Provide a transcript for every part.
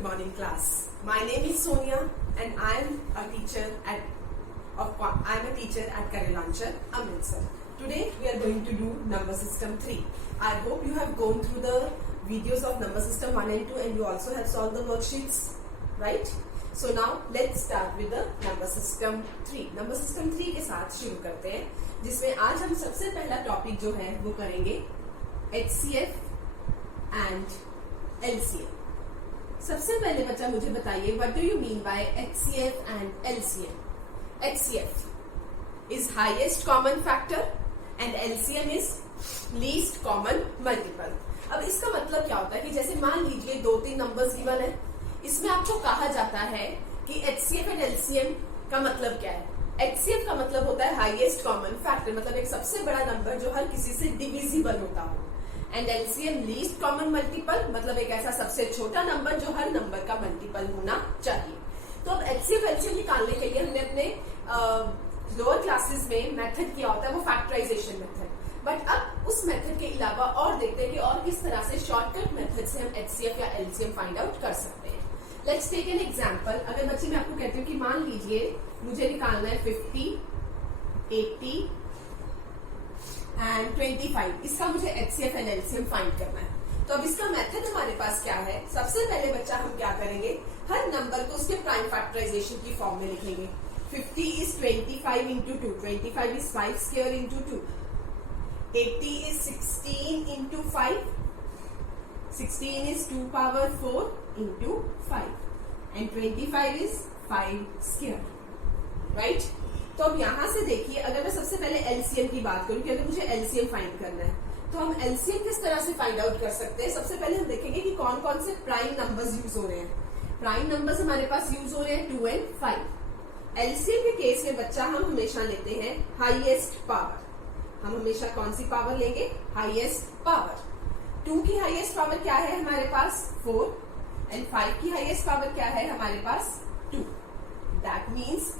good morning class. My name is Sonia and I am a teacher at Karelanchar, Amritsar. Today we are going to do number system 3. I hope you have gone through the videos of number system 1 and 2 and you also have solved the worksheets, right? So now let's start with the number system 3. Number system 3 के साथ शुरू करते हैं, जिसमें आज हम सबसे पहला टॉपिक जो है वो करेंगे HCF and LCM. सबसे पहले बच्चा मुझे बताइए, what do you mean by HCF and LCM? HCF is highest common factor and LCM is least common multiple. अब इसका मतलब क्या होता है कि जैसे मान लीजिए 2-3 नंबर्स गिवन है, इसमें आपको कहा जाता है कि HCF एंड LCM का मतलब क्या है. HCF का मतलब होता है हाईएस्ट कॉमन फैक्टर, मतलब एक सबसे बड़ा नंबर जो हर किसी से डिविजिबल होता हो. And LCM least common multiple, मतलब एक ऐसा सबसे छोटा नंबर जो हर नंबर का मल्टीपल होना चाहिए. तो अब HCF LCM निकालने के लिए हमने अपने लोअर क्लासेस में मेथड किया होता है, वो फैक्टराइजेशन मेथड. बट अब उस मेथड के अलावा और देखते हैं कि और किस तरह से शॉर्टकट मेथड से हम HCF या LCM फाइंड आउट कर सकते हैं. Let's take an example. अगर बच्चे मैं आपको कहती हूँ कि मान लीजिए मुझे निकालना है 50, 80 एंड 25, इसका मुझे HCF एंड LCM फाइंड करना है. तो अब इसका मेथड हमारे पास क्या है. सबसे पहले बच्चा हम क्या करेंगे, हर नंबर को उसके प्राइम फैक्टराइजेशन की फॉर्म में लिखेंगे. 50 is 25 into 2, 25 is 5 square into 2, 80 is 16 into 5, 16 is 2 power 4 into 5 and 25 is 5 square, right? तो अब यहां से देखिए, अगर मैं सबसे पहले LCM की बात करूं कि अगर मुझे LCM फाइंड करना है तो हम LCM किस तरह से फाइंड आउट कर सकते हैं. सबसे पहले हम देखेंगे कि कौन कौन से प्राइम नंबर्स यूज हो रहे हैं. प्राइम नंबर्स हमारे पास यूज हो रहे हैं 2 and 5. LCM के केस में बच्चा हम हमेशा लेते हैं हाईएस्ट पावर. हम हमेशा कौन सी पावर लेंगे, हाईएस्ट पावर. 2 की हाईएस्ट पावर क्या है हमारे पास, 4 एंड 5 की हाईएस्ट पावर क्या है हमारे पास, 2. दैट मीन्स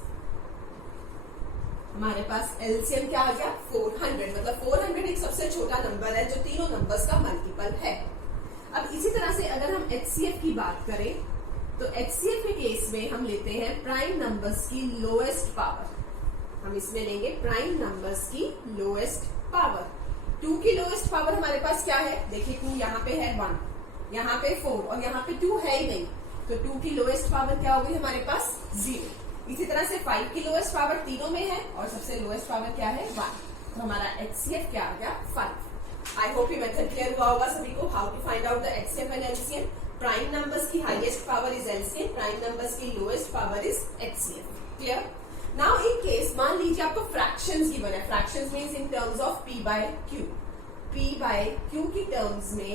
हमारे पास LCM क्या आ गया, 400. मतलब 400 एक सबसे छोटा नंबर है जो तीनों नंबर्स का मल्टीपल है. अब इसी तरह से अगर हम HCF की बात करें तो HCF के केस में हम लेते हैं प्राइम नंबर्स की लोएस्ट पावर. हम इसमें लेंगे प्राइम नंबर्स की लोएस्ट पावर. 2 की लोएस्ट पावर हमारे पास क्या है, देखिए 2 यहाँ पे है, 1 यहाँ पे 4 और यहाँ पे 2 है ही नहीं, तो 2 की लोएस्ट पावर क्या होगी हमारे पास, 0. इसी तरह से 5 की लोएस्ट पावर तीनों में है और सबसे लोएस्ट पावर क्या है, 1. तो हमारा HCF क्या आ गया, 5. आई होप ये मेथड क्लियर हुआ होगा सभी को, how to find out the HCF and LCM. Prime numbers की highest power is LCM, prime numbers की lowest power is HCF. Clear. Now in case मान लीजिए आपको फ्रैक्शंस गिवन है. Fractions means in terms of P by Q. P by Q की terms में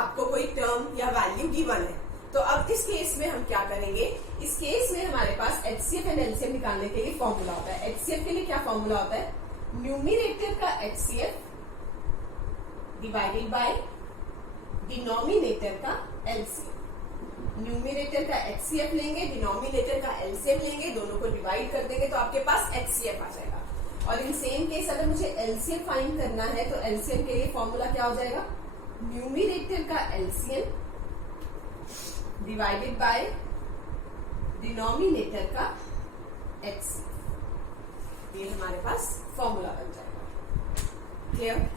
आपको कोई टर्म या वैल्यू गिवन है. तो अब इस केस में हम क्या करेंगे, इस केस में हमारे पास HCF एंड LCM निकालने के लिए फॉर्मूला होता है. HCF के लिए क्या फॉर्मूला होता है, न्यूमिनेटर का HCF डिवाइडेड बाय डिनोमिनेटर का LCM. न्यूमिनेटर का HCF लेंगे, डिनोमिनेटर का LCM लेंगे, दोनों को डिवाइड कर देंगे तो आपके पास HCF आ जाएगा. और इन सेम केस अगर मुझे LCM फाइंड करना है तो LCM के लिए फॉर्मूला क्या हो जाएगा, न्यूमिनेटर का LCM डिवाइडेड बाय डिनोमिनेटर का HCF. ये हमारे पास फॉर्मूला बन जाएगा. क्लियर,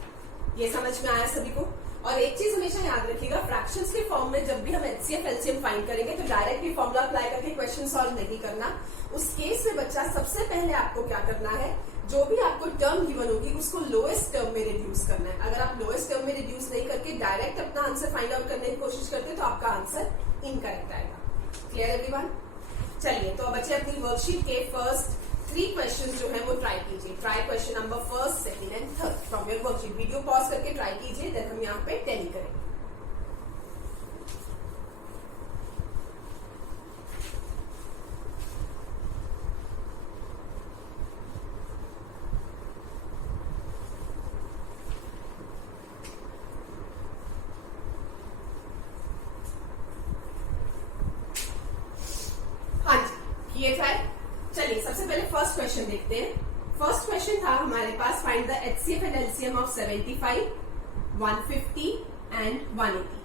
ये समझ में आया सभी को. और एक चीज हमेशा याद रखिएगा, फ्रैक्शंस के फॉर्म में जब भी हम HCF LCM फाइंड करेंगे तो डायरेक्टली फॉर्मूला अप्लाई करके क्वेश्चन सॉल्व नहीं करना. उस केस में बच्चा सबसे पहले आपको क्या करना है, जो भी आपको टर्म गिवन होगी उसको लोएस्ट टर्म में रिड्यूस करना है. अगर आप लोएस्ट टर्म में रिड्यूस नहीं करके डायरेक्ट अपना आंसर फाइंड आउट करने की कोशिश करते हैं तो आपका आंसर इनकरेक्ट आएगा. Clear everyone. चलिए तो बच्चे अपनी वर्कशीट के फर्स्ट 3 क्वेश्चंस जो है वो ट्राई कीजिए. Try question number 1, 2 and 3 from your worksheet. Video pause करके ट्राई कीजिए, देन हम यहाँ पे टैली करेंगे. किए ट्राई. चलिए सबसे पहले फर्स्ट क्वेश्चन देखते हैं. फर्स्ट क्वेश्चन था हमारे पास, find the HCF and LCM of 75, 150 and 180.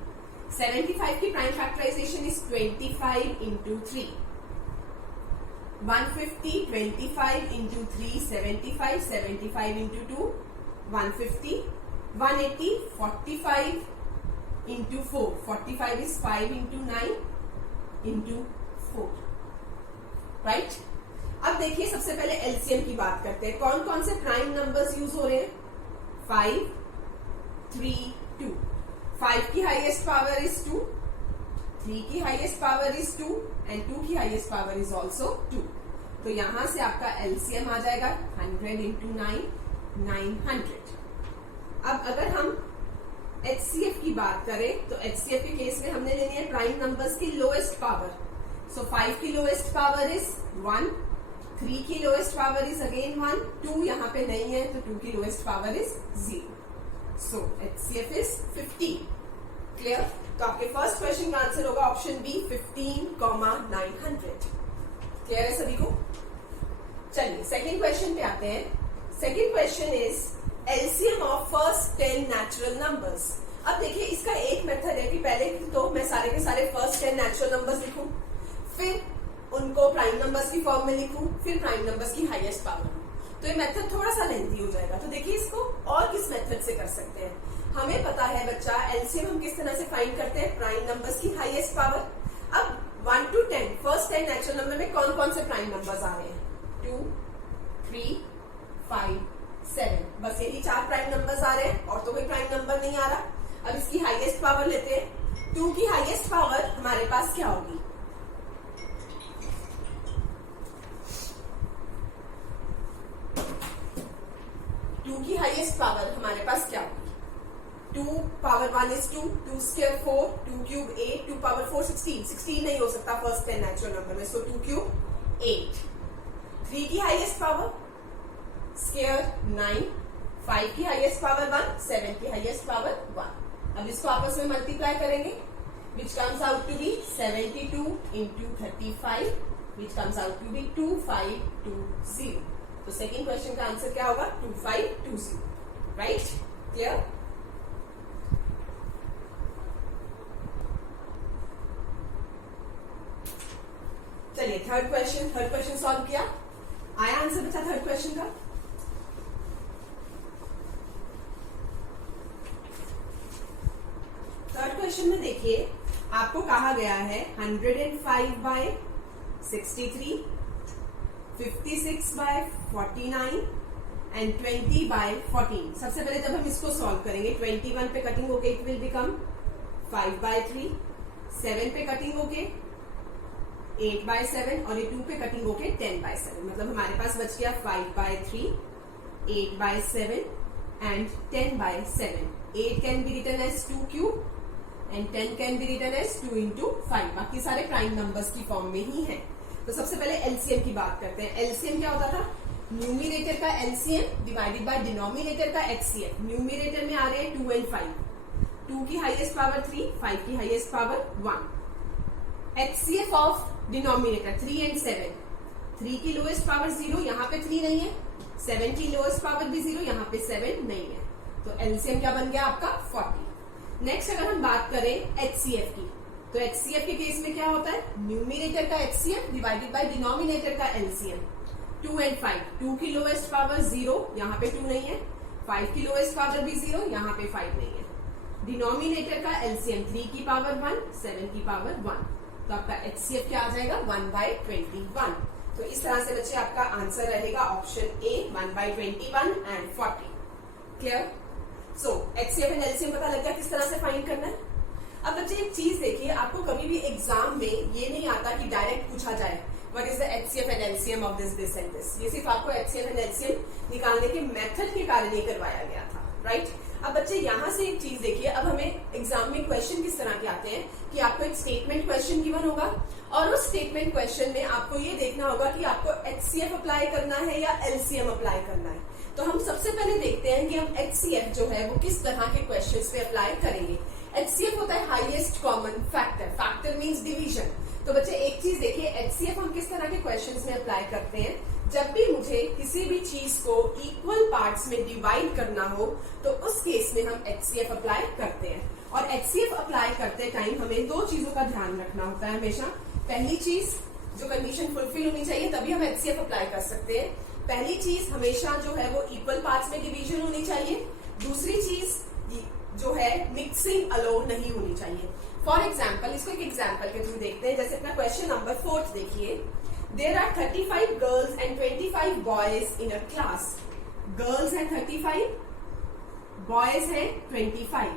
75 की prime factorization is 25 into 3. 150, 25 into 3, 75, 75 into 2, 150, 180, 45 into 4, 45 is 5 into 9 into 4, right? अब देखिए सबसे पहले एलसीएम की बात करते हैं. कौन कौन से प्राइम नंबर्स यूज हो रहे हैं? 5, 3, 2. 5 की हाईएस्ट पावर इज 2, 3 की हाईएस्ट पावर इज 2 एंड 2 की हाईएस्ट पावर इज ऑल्सो 2. तो यहां से आपका एलसीएम आ जाएगा 100 into 9, 900. अब अगर हम एचसीएफ की बात करें तो एचसीएफ के केस में हमने लेनी है प्राइम नंबर्स की लोएस्ट पावर. सो 5 की लोएस्ट पावर इज 1, 3 की लोएस्ट पावर इज अगेन 1, 2 यहाँ पे नहीं है तो 2 की lowest power is 0. So HCF is 15. Clear? तो आपके फर्स्ट क्वेश्चन का आंसर होगा ऑप्शन बी 15,900. क्लियर है सभी को? चलिए सेकेंड क्वेश्चन पे आते हैं. Second question is LCM of first 10 natural numbers. अब देखिए इसका एक मेथड है कि पहले तो मैं सारे के सारे फर्स्ट 10 नेचुरल नंबर्स लिखूं, फिर उनको प्राइम नंबर्स की फॉर्म में लिखूं, फिर प्राइम नंबर्स की हाईएस्ट पावर. तो ये मेथड थोड़ा सा लेंथी हो जाएगा. तो देखिए इसको और किस मेथड से कर सकते हैं. हमें पता है बच्चा एलसीएम हम किस तरह से फाइंड करते हैं? प्राइम नंबर्स की हाईएस्ट पावर. अब 1 to 10 फर्स्ट 10 नेचुरल नंबर में कौन कौन से प्राइम नंबर्स आ रहे हैं? 2, 3, 5, 7. बस यही 4 प्राइम नंबर्स आ रहे हैं और तो कोई प्राइम नंबर नहीं आ रहा. अब इसकी हाईएस्ट पावर लेते हैं. 2 की हाईएस्ट पावर हमारे पास क्या होगी? 2 की हाईएस्ट पावर हमारे पास क्या होगी? 2 power 1 is 2, 2 square 4, 2 cube 8, 2 power 4 16. 16 नहीं हो सकता फर्स्ट 10 नेचुरल नंबर में, सो 2 क्यूब 8. 3 की हाईएस्ट पावर स्क्वायर 9, 5 की हाईएस्ट पावर 1, 7 की हाईएस्ट पावर 1. अब इसको आपस में मल्टीप्लाई करेंगे, which comes out to be 72 into 35, which comes out to be 2520. तो सेकेंड क्वेश्चन का आंसर क्या होगा? 2520. राइट? क्लियर? चलिए थर्ड क्वेश्चन सॉल्व किया. आया आंसर बचा थर्ड क्वेश्चन का? थर्ड क्वेश्चन में देखिए आपको कहा गया है 105 by 63, 56 by 49 एंड 20 by 14. सबसे पहले जब हम इसको सॉल्व करेंगे 21 पे कटिंग होके इट विल बिकम 5 by 3, 7 पे कटिंग होके 8 by 7 और ये 2 पे कटिंग होके 10 by 7. मतलब हमारे पास बच गया 5 by 3, 8 by 7 and 10 by 7. 8 can be written as 2 cube and 10 can be written as 2 into 5. बाकी सारे प्राइम नंबर्स की फॉर्म में ही है. तो सबसे पहले एलसीएम की बात करते हैं. एलसीएम क्या होता था? न्यूमिरेटर का एलसीएम डिवाइडेड बाय डिनोमिनेटर का एचसीएफ. न्यूमिरेटर में आ रहे हैं 2 and 5. 2 की हाईएस्ट पावर 3, 5 की highest power 1. HCF of denominator 3 and 7. 3 की लोएस्ट पावर 0, यहाँ पे 3 नहीं है. 7 की लोएस्ट पावर भी 0, यहाँ पे 7 नहीं है. तो एलसीएम क्या बन गया आपका? 40. नेक्स्ट अगर हम बात करें एचसीएफ की, तो एचसीएफ के केस में क्या होता है? न्यूमिनेटर का एचसीएफ डिवाइडेड बाय डिनोमिनेटर का एलसीएम. 2 and 5. 2 की लोएस्ट पावर 0, यहाँ पे 2 नहीं है. 5 की लोएस्ट पावर भी 0, यहाँ पे 5 नहीं है. डिनोमिनेटर का एलसीएम 3 की पावर 1, 7 की पावर 1. तो आपका एचसीएफ क्या आ जाएगा? 1 by 21. तो इस तरह से बच्चे आपका आंसर रहेगा option A 1 by 21 and 40. Clear? So HCF and LCM पता लग गया किस तरह से फाइंड करना है. अब बच्चे एक चीज देखिए, आपको कभी भी एग्जाम में ये नहीं आता कि डायरेक्ट पूछा जाए what is the HCF and LCM of this and this. ये सिर्फ आपको एचसीएफ एंड एलसीएम निकालने के मेथड के कारण ही करवाया गया था. राइट? अब बच्चे यहाँ से एक चीज देखिए, अब हमें एग्जाम में क्वेश्चन किस तरह के आते हैं कि आपको एक स्टेटमेंट क्वेश्चन गिवन होगा और उस स्टेटमेंट क्वेश्चन में आपको ये देखना होगा कि आपको एचसीएफ अप्लाई करना है या एलसीएम अप्लाई करना है. तो हम सबसे पहले देखते हैं कि हम एचसीएफ जो है वो किस तरह के क्वेश्चंस पे अप्लाई करेंगे. एचसीएफ होता है highest common factor. Factor means division. तो बच्चे एक चीज देखिए, एचसीएफ हम किस तरह के क्वेश्चंस में अप्लाई करते हैं? जब भी मुझे किसी भी चीज को इक्वल पार्ट्स में डिवाइड करना हो तो उस केस में हम एचसीएफ अप्लाई करते हैं. और HCF अप्लाई करते टाइम हमें दो चीजों का ध्यान रखना होता है हमेशा। पहली चीज, जो कंडीशन फुलफिल होनी चाहिए तभी हम HCF अप्लाई कर सकते हैं। पहली चीज हमेशा जो है वो इक्वल पार्ट्स में डिवीजन होनी चाहिए। दूसरी चीज जो है मिक्सिंग अलोन नहीं होनी चाहिए। फॉर एग्जाम्पल, इसको एक एग्जाम्पल के थ्रू देखते हैं। जैसे अपना क्वेश्चन नंबर 4 देखिए, there are 35 girls and 25 boys in a class. Girls हैं 35, बॉयज हैं 25,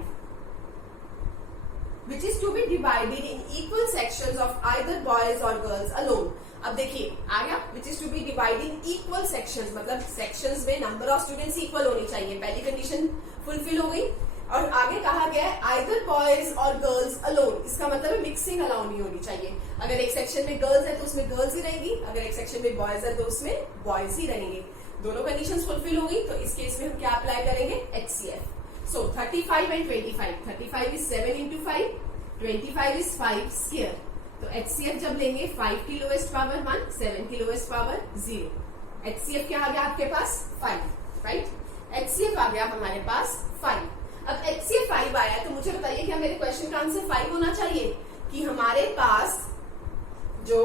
which is to be divided in equal sections of either boys or girls alone। अब देखिए आ गया, which is to be divided in equal sections, मतलब sections में number of students equal होनी चाहिए। पहली कंडीशन फुलफिल हो गई। और आगे कहा गया है either boys or girls alone, इसका मतलब है मिक्सिंग अलाउ नहीं होनी चाहिए। अगर एक सेक्शन में गर्ल्स है तो उसमें गर्ल्स ही रहेंगी, अगर एक सेक्शन में बॉयज है तो उसमें बॉयज ही रहेंगे। दोनों कंडीशंस फुलफिल हो गई, तो इस केस में हम क्या अप्लाई करेंगे? HCF। So 35 and 25, 35 is 7 into 5, 25 is 5 square। तो HCF जब लेंगे 5 की लोएस्ट पावर 1, 7 की लोएस्ट पावर 0। HCF क्या आ गया आपके पास? 5, राइट? HCF आ गया हमारे पास 5। अब HCF 5 आया तो मुझे बताइए क्या मेरे क्वेश्चन का आंसर 5 होना चाहिए कि हमारे पास जो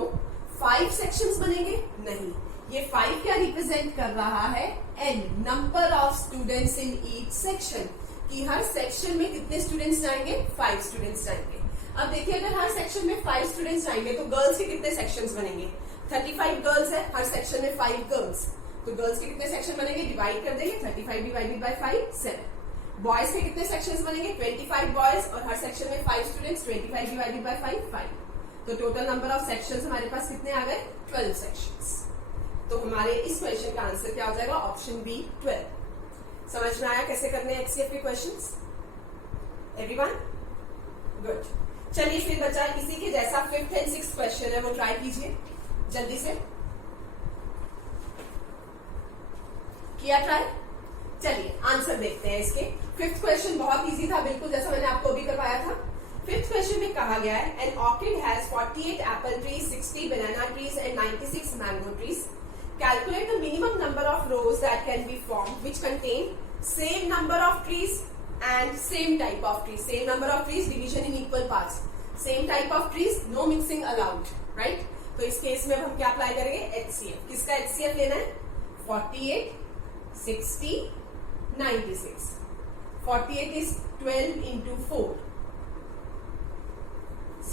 5 सेक्शंस बनेंगे? नहीं, ये 5 क्या रिप्रेजेंट कर रहा है? N, number of students in each section, कि हर सेक्शन में कितने स्टूडेंट्स जाएंगे? 5 स्टूडेंट्स जाएंगे। अब देखिए अगर हर सेक्शन में 5 स्टूडेंट्स जाएंगे तो गर्ल्स के कितने सेक्शंस बनेंगे? 35 गर्ल्स है, हर सेक्शन में 5 गर्ल्स, तो गर्ल्स के कितने सेक्शन बनेंगे? डिवाइड कर देंगे, 35 डिवाइडेड बाय 5, 7। बॉयज के कितने सेक्शंस बनेंगे? 25 बॉयज और हर सेक्शन में 5 स्टूडेंट्स, 25 डिवाइडेड बाय 5, 5। तो टोटल नंबर ऑफ सेक्शंस हमारे पास कितने आ गए? 12 सेक्शंस। तो हमारे इस क्वेश्चन का आंसर क्या हो जाएगा? Option B 12। समझ में आया कैसे करने हैं HCF के क्वेश्चंस? Everyone good. चलिए फिर बच्चा इसी के जैसा 5th and 6th क्वेश्चन है वो ट्राई कीजिए जल्दी से। किया ट्राई? चलिए आंसर देखते हैं इसके। 5th क्वेश्चन बहुत इजी था, बिल्कुल जैसा मैंने आपको अभी करवाया था। 5th क्वेश्चन में कहा गया है an orchard has 48 apple trees, 60 banana trees and 96 mango trees. Calculate the minimum number of rows that can be formed which contain same number of trees and same type of trees. Same number of trees, division in equal parts. Same type of trees, no mixing allowed, right? तो इस case में हम क्या apply करेंगे? HCF। किसका HCF लेना है? 48, 60, 96। 48 is 12 into 4,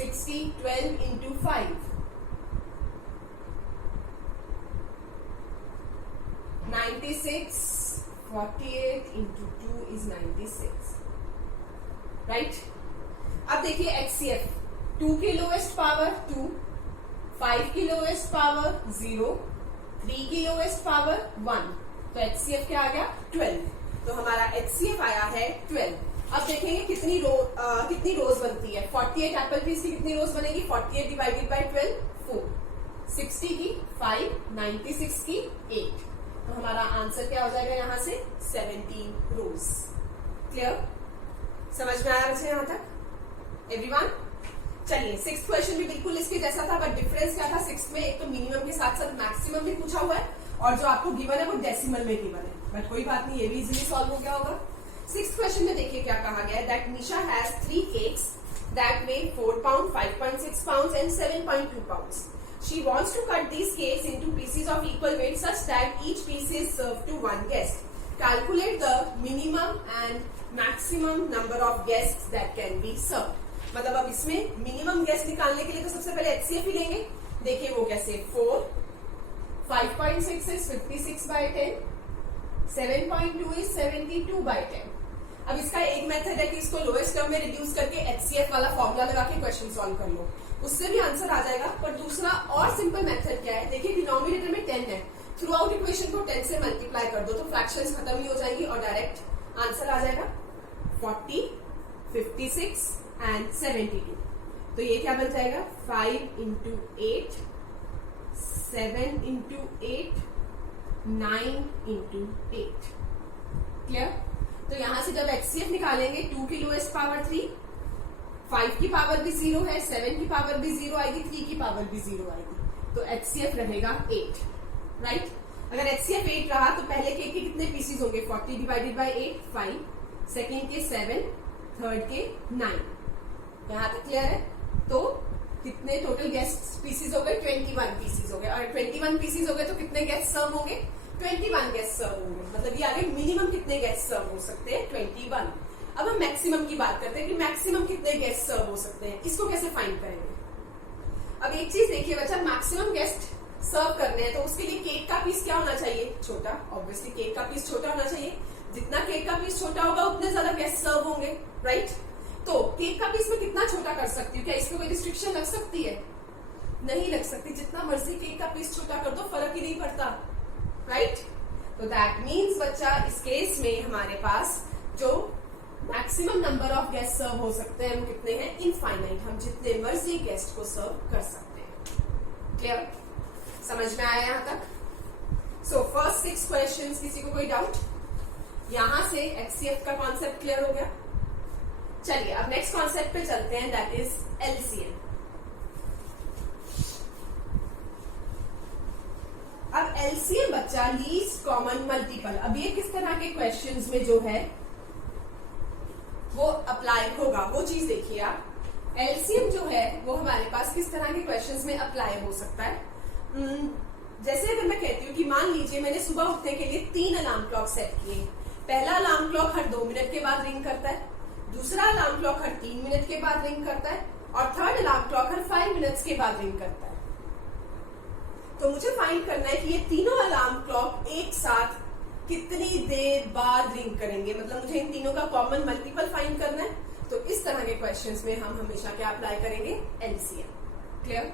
60 12 into 5, 96, 48 into 2 is 96, right? अब देखिए HCF, 2 की लोएस्ट पावर 2, 5 की लोएस्ट पावर 0, 3 की लोएस्ट पावर 1, तो HCF क्या आ गया? 12। तो हमारा HCF आया है 12। अब देखेंगे कितनी रोज बनती है। 48 एप्पल ट्रीज की कितनी रोज बनेगी? 48 डिवाइडेड बाय 12, 4। 60 की 5, 96 की 8, तो हमारा आंसर क्या हो जाएगा यहाँ से? 17 रोज। क्लियर? समझ में आया बच्चे यहाँ तक? एवरीवन? चलिए 6th क्वेश्चन भी बिल्कुल इसके जैसा था, बट डिफरेंस क्या था? 6th में एक तो मिनिमम के साथ साथ मैक्सिमम भी पूछा हुआ है और जो आपको गिवन है वो डेसिमल में गिवन है, बट कोई बात नहीं, ये भी इजीली सॉल्व हो गया होगा। 6th क्वेश्चन में देखिए क्या कहा गया है, that Nisha has 3 cakes that weigh 4 pound, 5.6 pound and 7.2 pound. She wants to cut these cakes into pieces of equal weight such that each piece is served to one guest. Calculate the minimum and maximum number of guests that can be served. मतलब अब इसमें minimum guest निकालने के लिए तो सबसे पहले HCF ही लेंगे। देखिए वो कैसे? 4, 5.6 is 56 by 10, 7.2 is 72 by 10। अब इसका एक मेथड है कि इसको लोएस्ट टर्म में रिड्यूस करके HCF वाला फॉर्मूला लगा के क्वेश्चन सॉल्व कर लो, उससे भी आंसर आ जाएगा। पर दूसरा और सिंपल मेथड क्या है? देखिए डिनोमिनेटर में 10 है, थ्रू आउट इक्वेशन को 10 से मल्टीप्लाई कर दो तो फ्रैक्शंस खत्म ही हो जाएंगी और डायरेक्ट आंसर आ जाएगा 40, 56 एंड 72। तो ये क्या बन जाएगा? 5 into 8, 7 into 8, 9 into 8। क्लियर? तो यहां से जब HCF निकालेंगे 2 की लोएस्ट पावर 3, 5 की पावर भी 0 है, 7 की पावर भी 0 आएगी, 3 की पावर भी 0 आएगी, तो HCF रहेगा 8, राइट? अगर HCF 8 रहा तो पहले केक के कितने पीसेस होंगे? 40 डिवाइडेड बाय 8, 5, सेकेंड के 7, थर्ड के 9। यहाँ तक क्लियर है? तो कितने टोटल गेस्ट पीसीज हो गए? 21 पीसीज हो गए। और 21 पीसीज हो गए तो कितने गेस्ट सर्व होंगे? 21 गेस्ट सर्व होंगे। मतलब ये आगे मिनिमम कितने गेस्ट सर्व हो सकते हैं? 21। अब हम मैक्सिमम की बात करते हैं कि मैक्सिमम कितने गेस्ट सर्व हो सकते हैं। इसको कैसे फाइंड करेंगे? अब एक चीज देखिए बच्चा, मैक्सिमम गेस्ट सर्व करने हैं तो उसके लिए केक का पीस क्या होना चाहिए? छोटा। ऑब्वियसली केक का पीस छोटा होना चाहिए। जितना केक का पीस छोटा होगा उतने ज्यादा गेस्ट सर्व होंगे, राइट? तो केक का पीस में कितना छोटा कर सकती हूँ? क्या इसमें कोई रिस्ट्रिक्शन लग सकती है? नहीं लग सकती। जितना मर्जी केक का पीस छोटा कर दो, फर्क ही नहीं पड़ता, राइट? तो दैट मीन्स बच्चा इस केस में हमारे पास जो मैक्सिमम नंबर ऑफ गेस्ट सर्व हो सकते हैं वो कितने हैं? इनफाइनाइट। हम जितने मर्जी गेस्ट को सर्व कर सकते हैं। क्लियर? समझ में आया यहां तक? सो फर्स्ट 6 क्वेश्चंस, किसी को कोई डाउट? यहां से एचसीएफ का कॉन्सेप्ट क्लियर हो गया। चलिए अब नेक्स्ट कॉन्सेप्ट पे चलते हैं, दैट इज एलसीएम। अब एलसीएम बच्चा लीस्ट कॉमन मल्टीपल। अब ये किस तरह के क्वेश्चंस में जो है वो अप्लाई होगा, वो चीज देखिए आप। एलसीएम जो है वो हमारे पास किस तरह के क्वेश्चंस में अप्लाई हो सकता है? जैसे अगर मैं कहती हूँ कि मान लीजिए मैंने सुबह उठने के लिए 3 अलार्म क्लॉक सेट किए। पहला अलार्म क्लॉक हर 2 मिनट के बाद रिंग करता है, दूसरा अलार्म क्लॉक हर 3 मिनट के बाद रिंग करता है, और थर्ड अलार्म क्लॉक हर 5 मिनट्स के बाद रिंग करता है। तो मुझे फाइंड करना है कि ये तीनों अलार्म क्लॉक एक साथ कितनी देर बाद रिंग करेंगे। मतलब मुझे इन तीनों का कॉमन मल्टीपल फाइंड करना है। तो इस तरह के क्वेश्चंस में हम हमेशा क्या अप्लाई करेंगे? एलसीएम। क्लियर?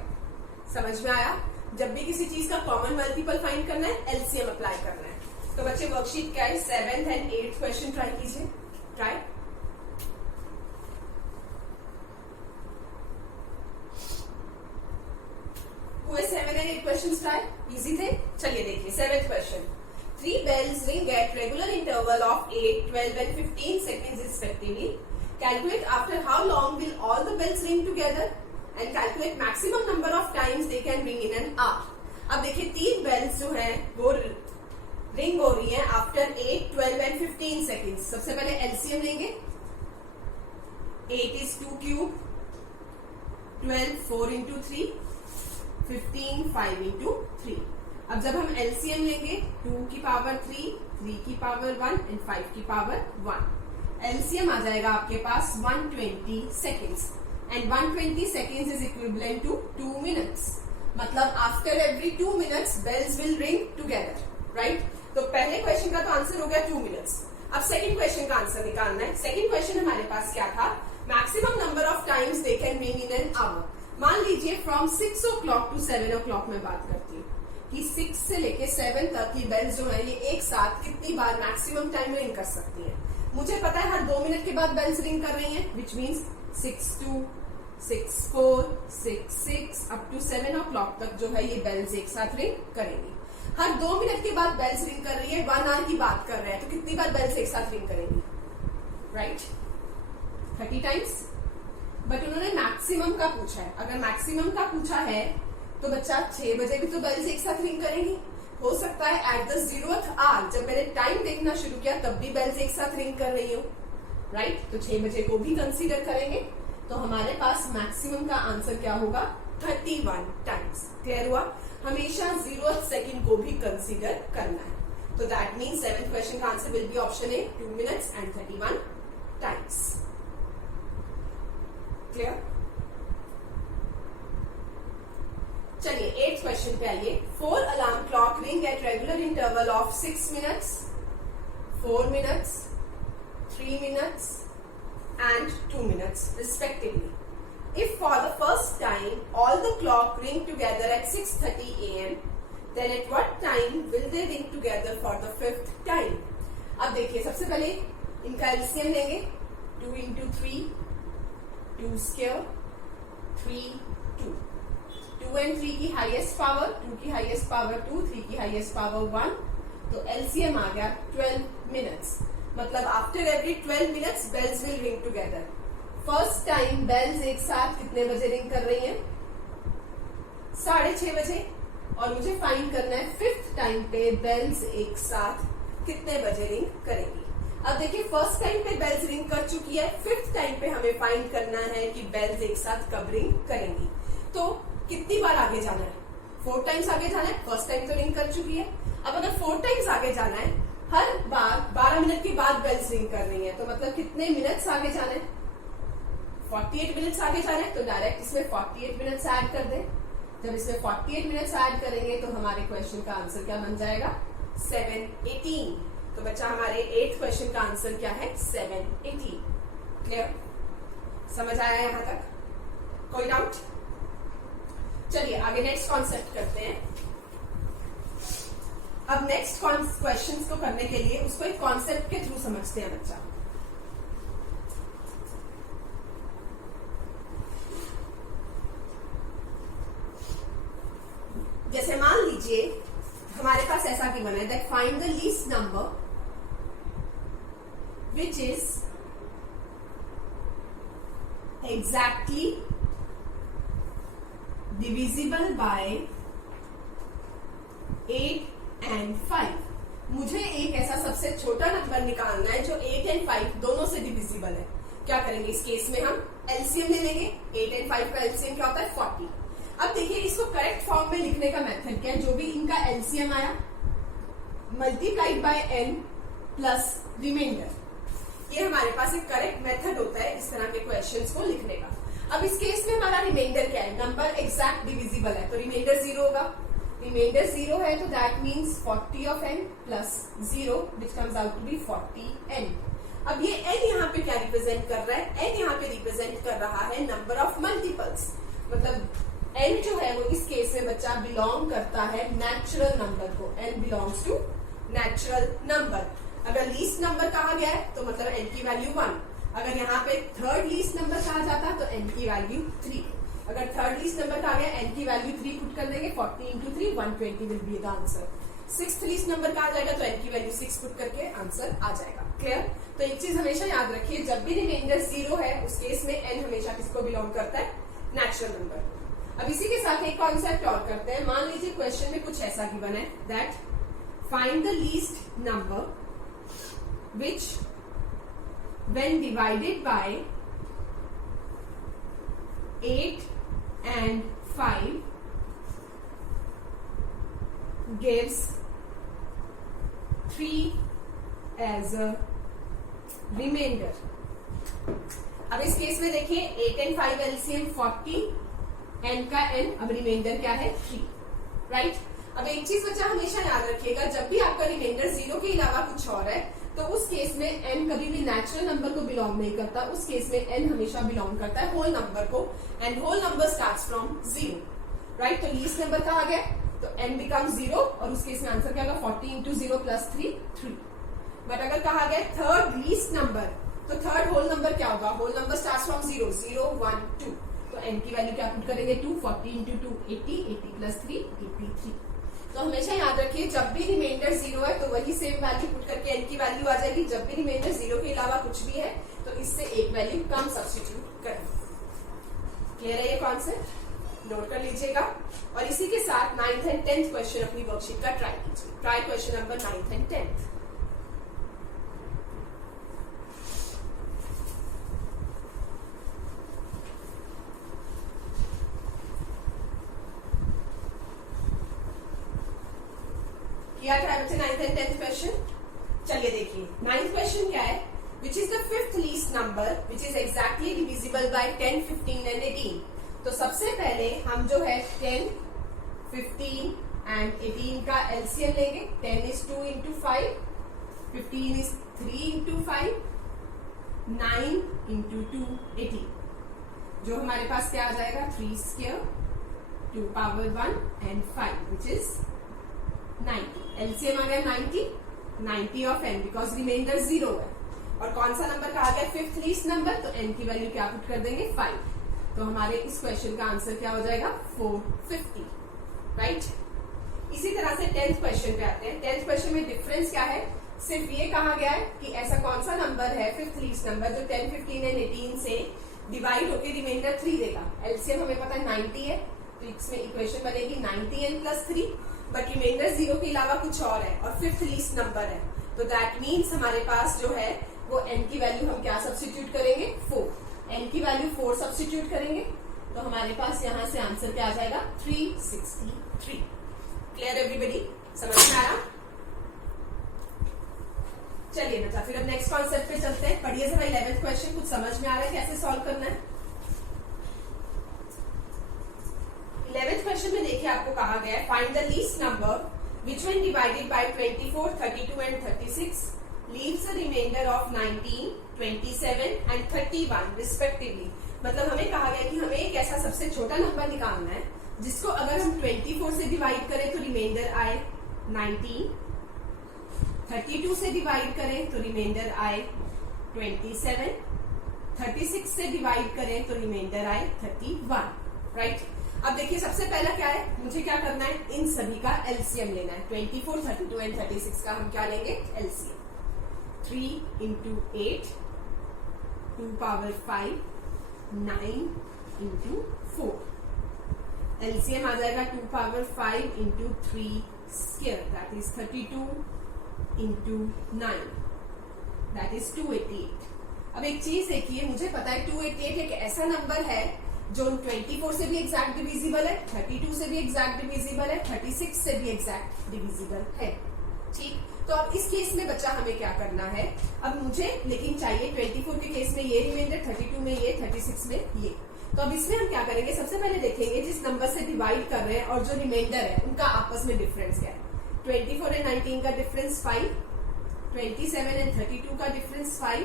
समझ में आया? जब भी किसी चीज का कॉमन मल्टीपल फाइंड करना है, एलसीएम अप्लाई करना है। तो बच्चे वर्कशीट क्या है? 7th and 8th question try कीजिए। ट्राई। हुए 7 and 8 क्वेश्चन ट्राई? इजी थे? चलिए देखिए 7th question. 3 bells ring at regular interval of 8, 12 and 15 seconds respectively. Calculate after how long will all the bells ring together and calculate maximum number of times they can ring in an hour. अब देखिए 3 bells जो है वो ring हो रही है after 8, 12 and 15 seconds. सबसे पहले एलसीएम लेंगे। 8 is 2 cube, 12 4 into 3, 15 5 into 3. अब जब हम एलसीएम लेंगे 2 की पावर 3, 3 की पावर 1 एंड 5 की पावर 1, एलसीएम आ जाएगा आपके पास 120 seconds and 120 seconds is equivalent to 2 minutes. मतलब after every 2 minutes bells will ring together, right? तो पहले क्वेश्चन का तो आंसर हो गया 2 मिनट्स। अब सेकंड क्वेश्चन का आंसर निकालना है। सेकंड क्वेश्चन हमारे पास क्या था? Maximum number of times they can ring in an hour. मान लीजिए फ्रॉम 6 o'clock to 7 o'clock में बात करती हूँ कि 6 से लेके 7 तक की बेल्स जो है ये एक साथ कितनी बार मैक्सिमम टाइम रिंग कर सकती है। मुझे पता है हर 2 मिनट के बाद बेल्स रिंग कर रही हैं, which means 6 2, 6 4, 6 6 up to 7 o'clock तक जो है ये बेल्स एक साथ रिंग करेंगी। हर 2 मिनट के बाद बेल्स रिंग कर रही है, 1 आवर की बात कर रहे हैं, तो कितनी बार बेल्स एक साथ रिंग करेंगी? राइट? 30 टाइम्स। बट उन्होंने मैक्सिमम का पूछा है। अगर मैक्सिमम का पूछा है तो बच्चा 6 बजे भी तो बेल्स एक साथ रिंग करेंगी। हो सकता है एट द 0th आवर जब मैंने टाइम देखना शुरू किया तब भी बेल्स एक साथ रिंग कर रही हूँ, राइट? तो 6 बजे को भी कंसीडर करेंगे। तो हमारे पास मैक्सिमम का आंसर क्या होगा? 31 टाइम्स। क्लियर हुआ? हमेशा 0th सेकेंड को भी कंसीडर करना है। तो दैट मीन्स 7th क्वेश्चन का answer will be option A, 2 minutes and 31 times. Clear? चलिए 8th क्वेश्चन पे आइए। 4 alarm clock ring at regular interval of 6 minutes, 4 minutes, 3 minutes and 2 minutes respectively. If for the first time all the clock ring together at 6:30 AM, then at what time will they ring together for the 5th time? अब देखिए सबसे पहले इनका LCM लेंगे। 2 into 3, 2 square, 3 2, 2 and 3 की highest power, 2 की highest power 2, 3 की highest power 1, तो एलसीएम आ गया 12 मिनट्स। मतलब after every 12 minutes bells will ring together. First time bells एक साथ कितने बजे रिंग कर रही हैं? 6:30 बजे। और मुझे फाइंड करना है 5th टाइम पे बेल्स एक साथ कितने बजे रिंग करेंगी। अब देखिए फर्स्ट टाइम पे बेल्स रिंग कर चुकी है, फिफ्थ टाइम पे हमें फाइंड करना है कि बेल्स एक साथ कब रिंग करेंगी। तो कितनी बार आगे जाना है? 4 टाइम्स आगे जाना है। फर्स्ट टाइम तो रिंग कर चुकी है, अब अगर 4 टाइम्स आगे जाना है, हर बार 12 मिनट के बाद बेल्स रिंग कर रही है, तो मतलब कितने मिनट्स आगे जाना है? 48 मिनट्स आगे जाना है। तो डायरेक्ट इसमें 48 मिनट्स ऐड कर दें। जब इसमें 48 मिनट्स ऐड करेंगे तो हमारे क्वेश्चन का आंसर क्या बन जाएगा? 7:18। तो बच्चा हमारे 8th क्वेश्चन का आंसर क्या है? 7:18। क्लियर? समझ आया यहां तक? कोई डाउट? चलिए आगे नेक्स्ट कॉन्सेप्ट करते हैं। अब नेक्स्ट क्वेश्चंस को करने के लिए उसको एक कॉन्सेप्ट के थ्रू समझते हैं बच्चा। जैसे मान लीजिए हमारे पास ऐसा गिवन है that find the least number which is exactly divisible bye 8 and 5। मुझे एक ऐसा सबसे छोटा नंबर निकालना है जो 8 and 5 दोनों से डिविजिबल है। क्या करेंगे इस केस में? हम एलसीएम ले लेंगे। 8 and 5 का एलसीएम क्या होता है? 40। अब देखिए इसको करेक्ट फॉर्म में लिखने का मेथड क्या है? जो भी इनका एलसीएम आया multiplied by n plus remainder. ये हमारे पास एक करेक्ट मेथड होता है इस तरह के क्वेश्चंस को लिखने का। अब इस केस में हमारा रिमाइंडर क्या है? नंबर एग्जैक्ट डिविजिबल है तो रिमाइंडर 0 होगा। रिमाइंडर 0 है तो that means 40 of n plus 0 which comes out to be 40n। अब ये n यहाँ पे क्या रिप्रेजेंट कर रहा है? n यहाँ पे रिप्रेजेंट कर रहा है नंबर ऑफ मल्टीपल्स। मतलब n जो है वो इस केस में बच्चा बिलोंग करता है नेचुरल नंबर को। n belongs to natural number. अगर लीस्ट नंबर कहा गया है तो मतलब n की वैल्यू 1। अगर यहाँ पे थर्ड लीस्ट नंबर कहा जाता तो n की वैल्यू 3। अगर थर्ड लीस्ट नंबर कहा गया n की वैल्यू 3 पुट कर देंगे। 40 into 3 120 will be the answer. Sixth least number कहा जाएगा तो n की वैल्यू 6 पुट करके आंसर आ जाएगा। क्लियर? तो एक चीज हमेशा याद रखिए, जब भी रिमाइंडर 0 है उस केस में n हमेशा किसको बिलोंग करता है? Natural number. अब इसी के साथ एक कॉन्सेप्ट और करते हैं। मान लीजिए क्वेश्चन में कुछ ऐसा गिवन है that find the least number which when divided bye 8 and 5 gives 3 as a remainder। अब इस केस में देखिए 8 and 5 एलसीएम 40, n का n, अब रिमाइंडर क्या है? 3। राइट? अब एक चीज बच्चा हमेशा याद रखिएगा, जब भी आपका रिमाइंडर 0 के अलावा कुछ और है तो उस केस में n कभी भी नेचुरल नंबर को बिलोंग नहीं करता। उस केस में n हमेशा बिलोंग करता है होल नंबर को, and whole number starts from 0। Right? तो लीस्ट नंबर कहा गया तो n बिकम 0 और उस केस में आंसर क्या होगा? 40 into 0 plus 3 3। बट अगर कहा गया थर्ड लीस्ट नंबर तो थर्ड होल नंबर क्या होगा? Whole number starts from 0 0 1 2। तो n की वैल्यू क्या पुट करेंगे? 2। 40 into 2 80 80 plus 3 83। तो हमेशा याद रखिए जब भी रिमाइंडर 0 है तो वही सेम वैल्यू पुट करके n की वैल्यू आ जाएगी। जब भी रिमाइंडर 0 के अलावा कुछ भी है तो इससे एक वैल्यू कम सब्स्टिट्यूट करें। क्लियर है ये कॉन्सेप्ट? नोट कर लीजिएगा। और इसी के साथ 9th and 10th क्वेश्चन अपनी वर्कशीट का ट्राई कीजिए। Try question number 9th and 10th। किया था बच्चे 9th and 10th क्वेश्चन? चलिए देखिए 9th क्वेश्चन क्या है? Which is the fifth least number which is exactly divisible by 10, 15 and 18। तो सबसे पहले हम जो है 10, 15 and 18 का एलसीएम लेंगे। 10 is 2 into 5, 15 is 3 into 5, 9 into 2 18। जो हमारे पास क्या आ जाएगा? 3 square 2 power 1 and 5 which is 90। LCM आ गया 90 ऑफ n बिकॉज रिमाइंडर 0 है। और कौन सा नंबर कहा गया? Fifth least number. तो n की वैल्यू क्या पुट कर देंगे? 5। तो हमारे इस क्वेश्चन का आंसर क्या हो जाएगा? 450। राइट? इसी तरह से 10th क्वेश्चन पे आते हैं। 10th क्वेश्चन में डिफरेंस क्या है? सिर्फ ये कहा गया है कि ऐसा कौन सा नंबर है फिफ्थ लीस्ट नंबर जो 10, 15 and 18 से डिवाइड होकर रिमाइंडर 3 देगा। एलसीएम हमें पता है 90 है तो इसमें इक्वेशन बनेगी 90n plus 3। बट रिमाइंडर 0 के अलावा कुछ और है और फिफ्थ लीस्ट नंबर है तो दैट मीन्स हमारे पास जो है वो n की वैल्यू हम क्या सब्स्टिट्यूट करेंगे 4, n की वैल्यू 4 सब्स्टिट्यूट करेंगे तो हमारे पास यहां से आंसर क्या आ जाएगा 363। क्लियर एवरीबडी, समझ में आया? चलिए बच्चा फिर अब नेक्स्ट कॉन्सेप्ट पे चलते हैं। पढ़िए जरा 11th क्वेश्चन, कुछ समझ में आ रहा है कैसे सॉल्व करना है? 11th क्वेश्चन में देखिए आपको कहा गया है find the least number which when divided by 24, 32 and 36 leaves a remainder of 19, 27 and 31 respectively। मतलब हमें कहा गया कि हमें एक ऐसा सबसे छोटा नंबर निकालना है जिसको अगर हम 24 से डिवाइड करें तो रिमाइंडर आए 19, 32 से डिवाइड करें तो रिमाइंडर आए 27, 36 से डिवाइड करें तो रिमाइंडर आए 31, राइट? अब देखिए सबसे पहला क्या है, मुझे क्या करना है, इन सभी का एलसीएम लेना है। 24, 32 एंड 36 का हम क्या लेंगे LCM. 3 into 8 2 power 5 9 into 4 LCM आ जाएगा 2 power 5 into 3 square that is 32 into 9 that is 288। अब एक चीज देखिए, मुझे पता है 288 एक ऐसा नंबर है जो 24 से भी एग्जैक्ट डिविजिबल है, 32 से भी एग्जैक्ट डिविजिबल है, 36 से भी एग्जैक्ट डिविजिबल है। ठीक, तो अब इस केस में बच्चा हमें क्या करना है, अब मुझे लेकिन चाहिए 24 के केस में ये रिमाइंडर, 32 में ये, 36 में ये। तो अब इसमें हम क्या करेंगे, सबसे पहले देखेंगे जिस नंबर से डिवाइड कर रहे हैं और जो रिमाइंडर है उनका आपस में डिफरेंस क्या है। 24 एंड 19 का डिफरेंस 5, 27 एंड 32 का डिफरेंस 5,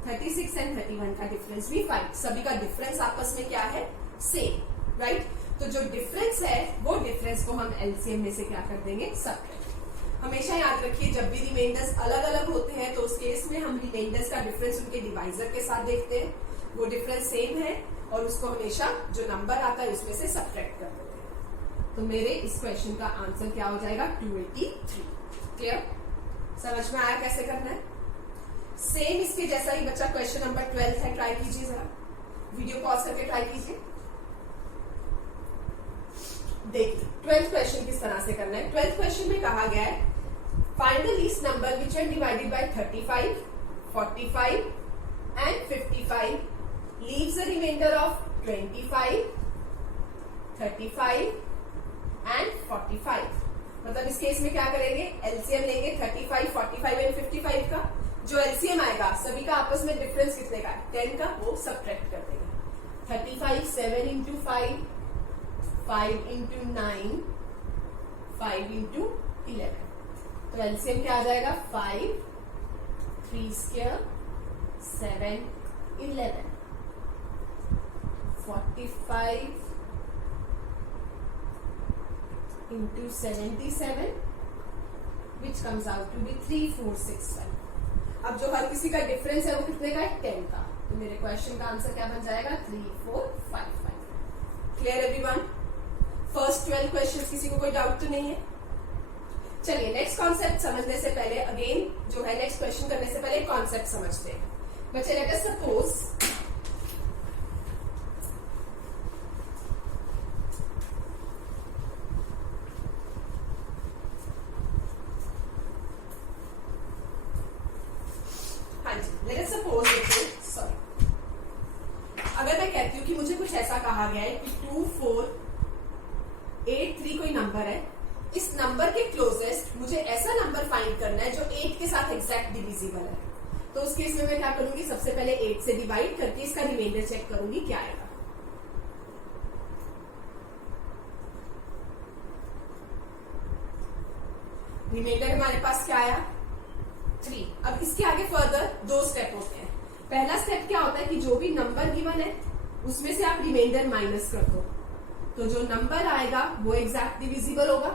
36 एंड 31 का डिफरेंस भी 5। सभी का डिफरेंस आपस में क्या है, सेम, राइट? तो जो डिफरेंस है वो डिफरेंस को हम एलसीएम में से क्या कर देंगे, सबट्रैक्ट। हमेशा याद रखिए जब भी रिमाइंडर्स अलग अलग होते हैं तो उस केस में हम रिमाइंडर्स का डिफरेंस उनके डिवाइजर के साथ देखते हैं, वो डिफरेंस सेम है और उसको हमेशा जो नंबर आता है उसमें से सबट्रैक्ट कर देते हैं। तो मेरे इस क्वेश्चन का आंसर क्या हो जाएगा 283। क्लियर, समझ में आया कैसे करना है? सेम इसके जैसा ही बच्चा क्वेश्चन नंबर 12 है, ट्राई कीजिए जरा, वीडियो पॉज करके ट्राई कीजिए। देखिए 12th क्वेश्चन किस तरह से करना है। 12th क्वेश्चन में कहा गया है find the least number which when divided by 35, 45 and 55 leaves a remainder of 25, 35 and 45। मतलब इस केस में क्या करेंगे, एलसीएम लेंगे 35, 45 एंड 55 का। जो एलसीएम आएगा सभी का आपस में डिफरेंस कितने का है, 10 का, वो सबट्रैक्ट कर देंगे। 35 7 into 5, 5 into 9, 5 into 11। तो एलसीएम क्या आ जाएगा 5, 3 square 7 11, 45 into 77 which comes out to be 3465। अब जो हर किसी का डिफरेंस है वो कितने का है, 10 का। तो मेरे क्वेश्चन का आंसर क्या बन जाएगा 3455। Clear everyone? फर्स्ट 12 क्वेश्चंस, किसी को कोई डाउट तो नहीं है? चलिए नेक्स्ट कॉन्सेप्ट समझने से पहले अगेन जो है नेक्स्ट क्वेश्चन करने से पहले कॉन्सेप्ट समझते हैं। बच्चे लेट अस सपोज अगर मैं कहती हूँ कि मुझे कुछ ऐसा कहा गया है कि 2483 कोई नंबर है, इस नंबर के क्लोजेस्ट मुझे ऐसा नंबर फाइंड करना है जो 8 के साथ एग्जैक्ट डिविजिबल है। तो उस केस में मैं क्या करूंगी, सबसे पहले 8 से डिवाइड करके इसका रिमाइंडर चेक करूंगी क्या आएगा। रिमाइंडर हमारे पास क्या आया 3। अब इसके आगे फर्दर 2 स्टेप होते हैं। पहला स्टेप क्या होता है कि जो भी नंबर गिवन है उसमें से आप रिमाइंडर माइनस कर दो, तो जो नंबर आएगा वो एग्जैक्ट डिविजिबल होगा।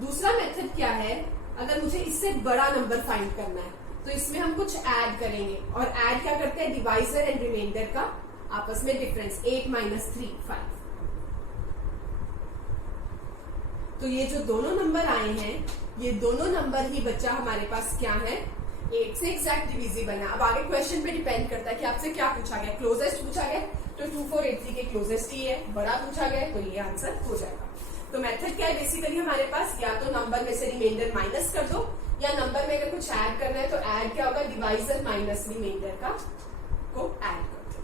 दूसरा मेथड क्या है, अगर मुझे इससे बड़ा नंबर फाइंड करना है तो इसमें हम कुछ ऐड करेंगे, और ऐड क्या करते हैं, डिवाइजर एंड रिमाइंडर का आपस में डिफरेंस 8 - 3 5। तो ये जो दोनों नंबर आए हैं ये दोनों नंबर ही बच्चा हमारे पास क्या है, 8 से एग्जैक्ट डिविजिबल है। अब आगे क्वेश्चन पे डिपेंड करता है कि आपसे क्या पूछा गया। क्लोजेस्ट पूछा गया तो 2483 के क्लोजेस्ट ही है, बड़ा पूछा गया तो ये आंसर हो जाएगा। तो मेथड क्या है बेसिकली हमारे पास, या तो नंबर में से रिमाइंडर माइनस कर दो या नंबर में अगर कुछ ऐड करना है तो ऐड क्या होगा, डिवाइजर माइनस रिमाइंडर का को ऐड कर दो।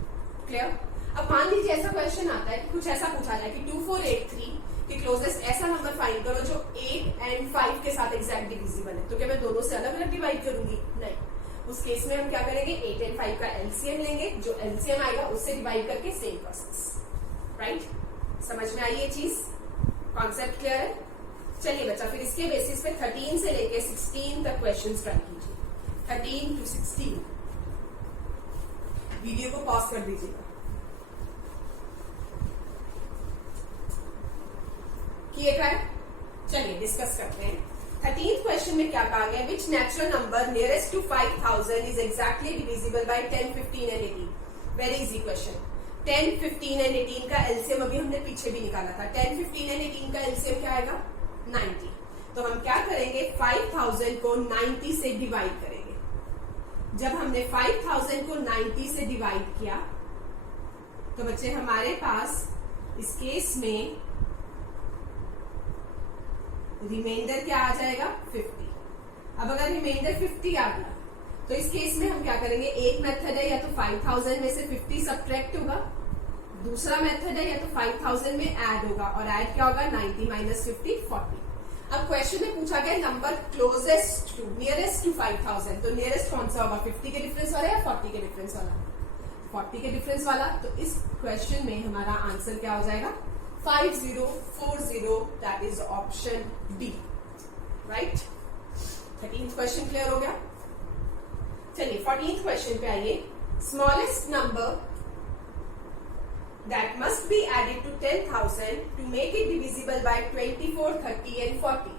क्लियर। अब मान लीजिए ऐसा क्वेश्चन आता है कि कुछ ऐसा पूछा जाए कि 2483 कि क्लोजेस्ट ऐसा नंबर फाइंड करो जो 8 एंड 5 के साथ एग्जैक्ट डिविजिबल है। तो क्या मैं दोनों से अलग अलग डिवाइड करूंगी? नहीं। उस केस में हम क्या करेंगे, 8 एंड 5 का एलसीएम लेंगे, जो एलसीएम आएगा उससे डिवाइड करके सेम प्रोसेस। राइट, समझ में आई ये चीज? कॉन्सेप्ट क्लियर है? चलिए बच्चा, फिर इसके बेसिस पे 13 से लेके 16 तक क्वेश्चन ट्राई कीजिए। 13 to 16 वीडियो को पॉज कर दीजिएगा। किए ट्राई? चलिए डिस्कस करते हैं। 13th क्वेश्चन में क्या कहा गया, which natural number nearest to 5000 is exactly divisible by 10, 15 and 18। Very easy question. 10, 15 and 18 का एलसीएम अभी हमने पीछे भी निकाला था। 10, 15 एंड 18 का एलसीएम क्या आएगा? 90। तो हम क्या करेंगे, 5000 को 90 से डिवाइड करेंगे। जब हमने 5000 को 90 से डिवाइड किया तो बच्चे हमारे पास इस केस में रिमाइंडर क्या आ जाएगा, 50। अब अगर रिमाइंडर 50 आ गया तो इस केस में हम क्या करेंगे, एक मेथड है या तो 5000 में से 50 सब्ट्रैक्ट होगा, दूसरा मेथड है या तो 5000 में ऐड होगा, और ऐड क्या होगा, 90 माइनस 50, 40। अब क्वेश्चन में पूछा गया number closest to, nearest to 5000, तो नियरेस्ट कौन सा होगा, 50 के डिफरेंस वाला या 40 के डिफरेंस वाला? 40 के डिफरेंस वाला। तो इस क्वेश्चन में हमारा आंसर क्या हो जाएगा, 5040, that is option D. Right, 13th question clear हो गया। चलिए 14th क्वेश्चन पे आइए। Smallest number that must be added to 10,000 to make it divisible by 24, 30 and 40।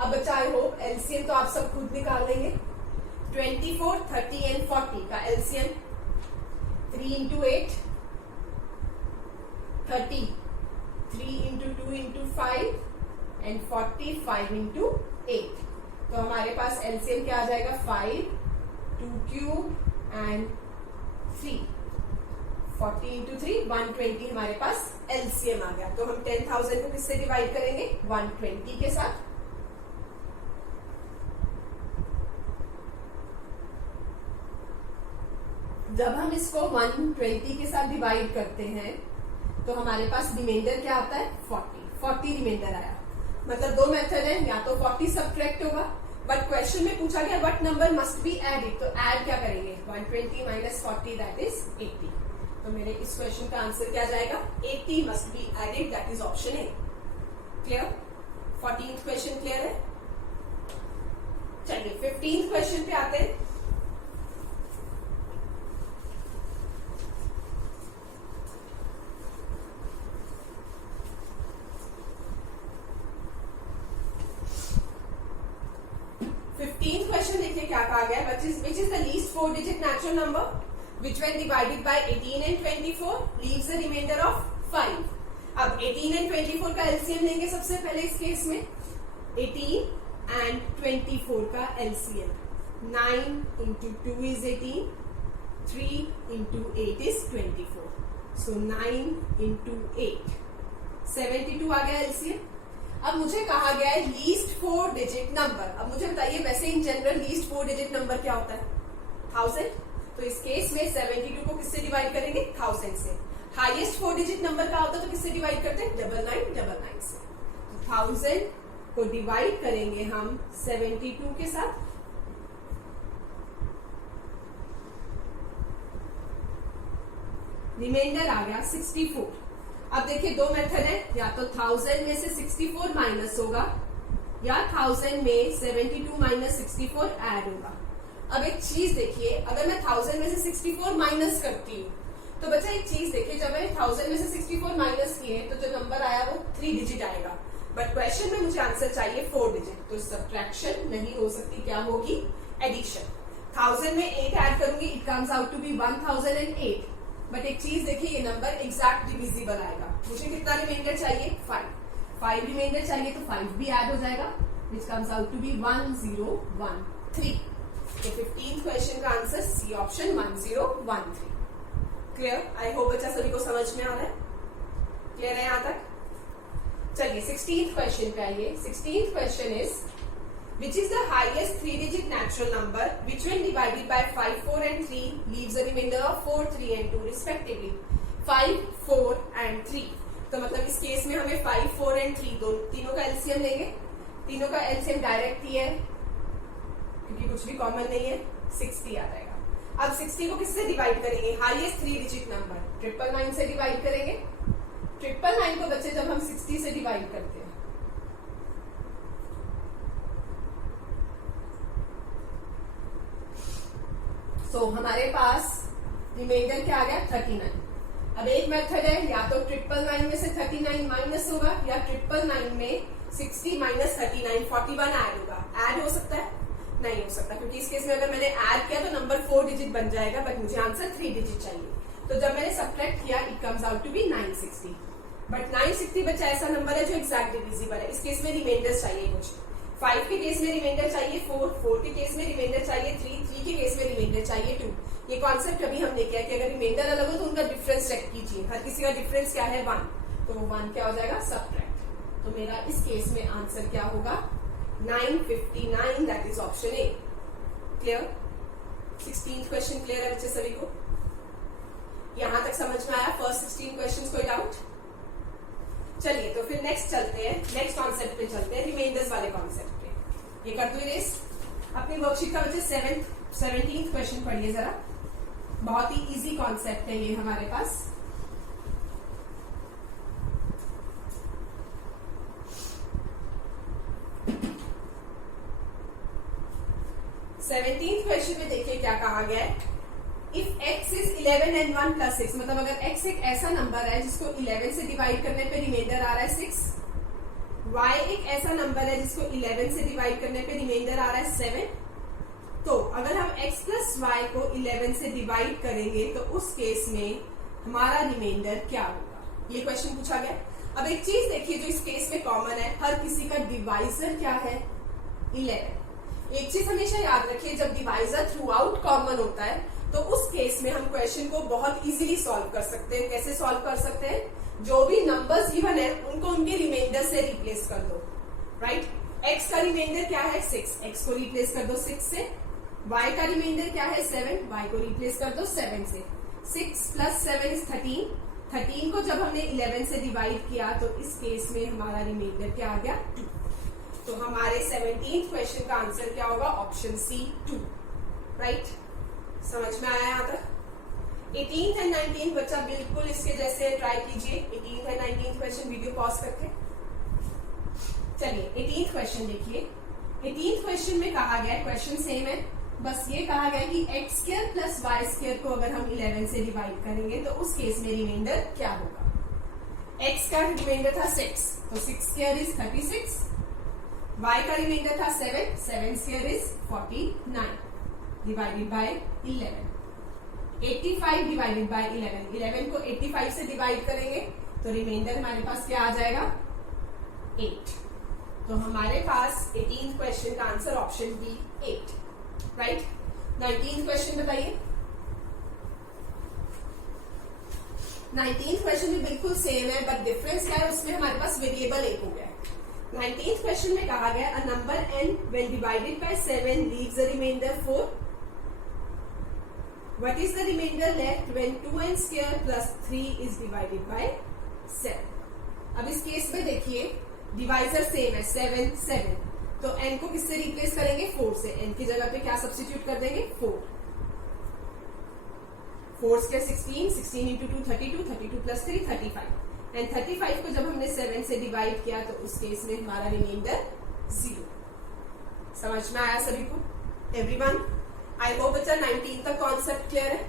अब बच्चा आई होप एलसीएम तो आप सब खुद निकाल लेंगे। 24, 30 and 40 का LCM 3 into 8, 30 3 into 2 into 5 and 40 5 into 8। तो हमारे पास एलसीएम क्या आ जाएगा, 5, 2 cube and 3। 40 into 3, 120 हमारे पास एलसीएम आ गया। तो हम 10,000 को किससे डिवाइड करेंगे, 120 के साथ। जब हम इसको 120 के साथ डिवाइड करते हैं तो हमारे पास रिमाइंडर क्या आता है, 40 रिमाइंडर आया। मतलब दो मेथड है, या तो 40 सब्ट्रैक्ट होगा, बट क्वेश्चन में पूछा गया what number must be added, तो ऐड क्या करेंगे, 120 माइनस 40 दैट इज 80। तो मेरे इस क्वेश्चन का आंसर क्या जाएगा, 80 must be added, that is option A. Clear? 14th question clear है। चलिए 15th क्वेश्चन पे आते हैं। क्वेश्चन देखिए क्या कहा गया, which is the least 4-digit natural number which when divided by 18 and 24 leaves a remainder of 5। अब 18 and 24 का एलसीएम लेंगे सबसे पहले इस केस में। 18 and 24 का LCM 9 into 2 is 18, 3 into 8 is 24, so 9 into 8 72 आ गया एलसीएम। अब मुझे कहा गया है लीस्ट 4 डिजिट नंबर। अब मुझे बताइए वैसे in general least 4 digit number क्या होता है, 1000। तो इस केस में 72 को किससे डिवाइड करेंगे, 1000 से। हाईएस्ट 4 डिजिट नंबर का होता है तो किससे डिवाइड करते हैं, 9999 से। तो 1000 को डिवाइड करेंगे हम 72 के साथ। रिमाइंडर आ गया 64। अब देखिए दो मेथड है, या तो 1000 में से 64 माइनस होगा या 1000 में 72 माइनस 64 ऐड होगा। अब एक चीज देखिए, अगर मैं 1000 में से 64 माइनस करती हूँ तो बच्चा एक चीज देखिए, जब मैंने 1000 में से 64 माइनस किए तो जो नंबर आया वो 3 डिजिट आएगा, बट क्वेश्चन में मुझे आंसर चाहिए 4 डिजिट। तो सब्ट्रैक्शन नहीं हो सकती, क्या होगी, एडिशन। 1000 में 8 ऐड करूंगी, it comes out to be 1008। But एक चीज देखिए, ये नंबर एग्जैक्ट डिविजिबल आएगा। मुझे कितना रिमाइंडर चाहिए, 5 रिमाइंडर चाहिए, तो 5 भी ऐड हो जाएगा, which comes out to be 1013। तो 15th क्वेश्चन का answer C option 1013। Clear? I hope बच्चा सभी को समझ में आ रहा है। क्लियर है यहाँ तक? चलिए 16th क्वेश्चन पे आइए। 16th question is Which is the highest 3-digit natural number which when divided by 5, 4 and 3 leaves a remainder of 4, 3 and 2 respectively. 5, 4 and 3. तो मतलब इस केस में हमें 5, 4 and 3 तीनों का एलसीएम लेंगे. तीनों का एलसीएम डायरेक्ट ही है क्योंकि कुछ भी कॉमन नहीं है, 60 आ जाएगा. अब 60 को किससे डिवाइड करेंगे? हाईएस्ट 3-digit नंबर 999 से डिवाइड करेंगे. 999 को बच्चे जब हम 60 से डिवाइड करते हैं तो हमारे पास रिमाइंडर क्या आ गया? 39. अब एक मेथड है, या तो 999 में से 39 माइनस होगा या 999 में 60 माइनस 39 41 ऐड होगा. ऐड हो सकता है? नहीं हो सकता क्योंकि इस केस में अगर मैंने ऐड किया तो नंबर 4 डिजिट बन जाएगा, बट मुझे आंसर 3 डिजिट चाहिए. तो जब मैंने सब्ट्रैक्ट किया it comes out to be 960. But 960 बच्चा ऐसा नंबर है जो एग्जैक्ट डिविजिबल है. इस केस में रिमाइंडर चाहिए कुछ. 5 के केस में रिमाइंडर चाहिए 4, 4 के केस में रिमाइंडर चाहिए 3, 3 के केस में रिमाइंडर चाहिए 2. ये कॉन्सेप्ट अभी हमने किया कि अगर रिमाइंडर अलग हो तो उनका डिफरेंस चेक कीजिए. हर किसी का डिफरेंस क्या है? 1. तो 1 क्या हो जाएगा? सब्ट्रैक्ट. तो मेरा इस केस में आंसर क्या होगा? 959. That is option A. Clear? 16th question clear है बच्चे सभी को? यहां तक समझ में आया फर्स्ट 16 क्वेश्चन? कोई डाउट? चलिए तो फिर नेक्स्ट चलते हैं, नेक्स्ट कॉन्सेप्ट पे चलते हैं, रिमाइंडर्स वाले कॉन्सेप्ट पे. ये कर दो इरेज. अपनी वर्कशीट का बच्चे 17th क्वेश्चन पढ़िए जरा. बहुत ही इजी कॉन्सेप्ट है ये हमारे पास. सेवनटीन्थ क्वेश्चन में देखिए क्या कहा गया है. If x is 11 and 1 plus 6, मतलब अगर x एक ऐसा नंबर है जिसको 11 से डिवाइड करने पे रिमाइंडर आ रहा है 6, y एक ऐसा नंबर है जिसको 11 से डिवाइड करने पे रिमाइंडर आ रहा है 7, तो अगर हम x प्लस y को 11 से डिवाइड करेंगे तो उस केस में हमारा रिमाइंडर क्या होगा? ये क्वेश्चन पूछा गया. अब एक चीज देखिए जो इस केस में कॉमन है, हर किसी का डिवाइजर क्या है? 11. एक चीज हमेशा याद रखिए, जब डिवाइजर थ्रू आउट कॉमन होता है तो उस केस में हम क्वेश्चन को बहुत इजीली सॉल्व कर सकते हैं. कैसे सॉल्व कर सकते हैं? जो भी नंबर्स गिवन है उनको उनके रिमाइंडर से रिप्लेस कर दो. राइट? x का रिमाइंडर क्या है? 6. x को रिप्लेस कर दो 6 से. y का रिमाइंडर क्या है? 7. y को रिप्लेस कर दो 7 से. 6 प्लस 7 इज 13. 13 को जब हमने 11 से डिवाइड किया तो इस केस में हमारा रिमाइंडर क्या आ गया? 2. तो हमारे 17th क्वेश्चन का आंसर क्या होगा? Option C 2. राइट? समझ में आया यहाँ तक? 18th and 19th बच्चा बिल्कुल इसके जैसे ट्राई कीजिए. 18th and 19th question video pause करके. चलिए 18th क्वेश्चन देखिए. 18th क्वेश्चन में कहा गया, क्वेश्चन सेम है, बस ये कहा गया कि x square plus y square को अगर हम 11 से डिवाइड करेंगे तो उस केस में रिमाइंडर क्या होगा? x का रिमाइंडर था 6, तो 6 स्क्वायर इज 36. y का रिमाइंडर था 7, 7 square is 49 divided bye 11. 85 divided by 11. 11 को 85 से डिवाइड करेंगे तो रिमाइंडर हमारे पास क्या आ जाएगा? 8. तो हमारे पास 18th क्वेश्चन का answer option B 8. Right? 19th question बताइए. 19th क्वेश्चन भी बिल्कुल सेम है, बट डिफरेंस क्या है? उसमें हमारे पास वेरिएबल एक हो गया. 19th क्वेश्चन में कहा गया a number n when divided by 7 leaves a remainder 4. What is the remainder left when 2n square plus 3 is divided by 7? अब इस केस में देखिए डिवाइजर सेम है 7, 7. तो n को किससे रिप्लेस करेंगे? 4 से. n की जगह पे क्या सब्स्टिट्यूट कर देंगे? 4. 4 स्क्वायर 16, 16 इंटू 2 32, 32 प्लस 3 35. एंड 35 को जब हमने 7 से डिवाइड किया तो उस केस में हमारा रिमाइंडर 0. समझ में आया सभी को? एवरीवन? आई होप बच्चा 19 तक कॉन्सेप्ट क्लियर है.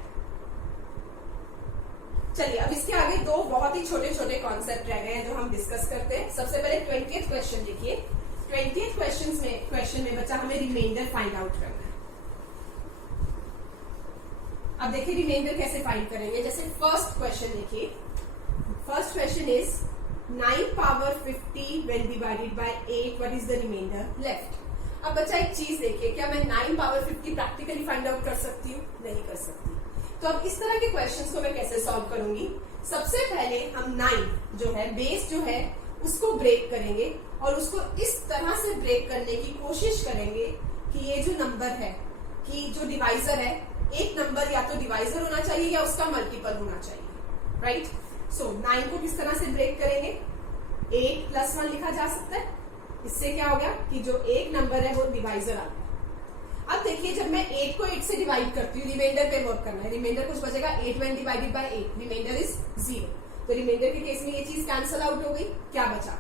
चलिए अब इसके आगे दो बहुत ही छोटे छोटे कॉन्सेप्ट रह गए हैं जो हम डिस्कस करते हैं. सबसे पहले 20th क्वेश्चन देखिए. 20th क्वेश्चन में बच्चा हमें रिमाइंडर फाइंड आउट करना है. अब देखिए रिमाइंडर कैसे फाइंड करेंगे. जैसे फर्स्ट क्वेश्चन देखिए. First question is 9 power 50 when divided by 8 what is the remainder left. अब बच्चा एक चीज देखिए, क्या मैं 9 पावर 50 प्रैक्टिकली फाइंड आउट कर सकती हूँ? नहीं कर सकती. तो अब इस तरह के क्वेश्चंस को मैं कैसे सॉल्व करूंगी? सबसे पहले हम 9 जो है बेस जो है उसको ब्रेक करेंगे और उसको इस तरह से ब्रेक करने की कोशिश करेंगे कि ये जो नंबर है, कि जो डिवाइजर है, एक नंबर या तो डिवाइजर होना चाहिए या उसका मल्टीपल होना चाहिए, राइट। सो 9 को किस तरह से ब्रेक करेंगे, 8 + 1 लिखा जा सकता है। इससे क्या हो गया कि जो एक नंबर है वो डिवाइजर आ गया। अब देखिए, जब मैं 8 को 8 से डिवाइड करती हूँ, रिमाइंडर पे वर्क करना है, रिमाइंडर कुछ बचेगा, 8 when divided by 8, remainder is 0। तो रिमाइंडर के केस में ये चीज कैंसल आउट हो गई, क्या बचा,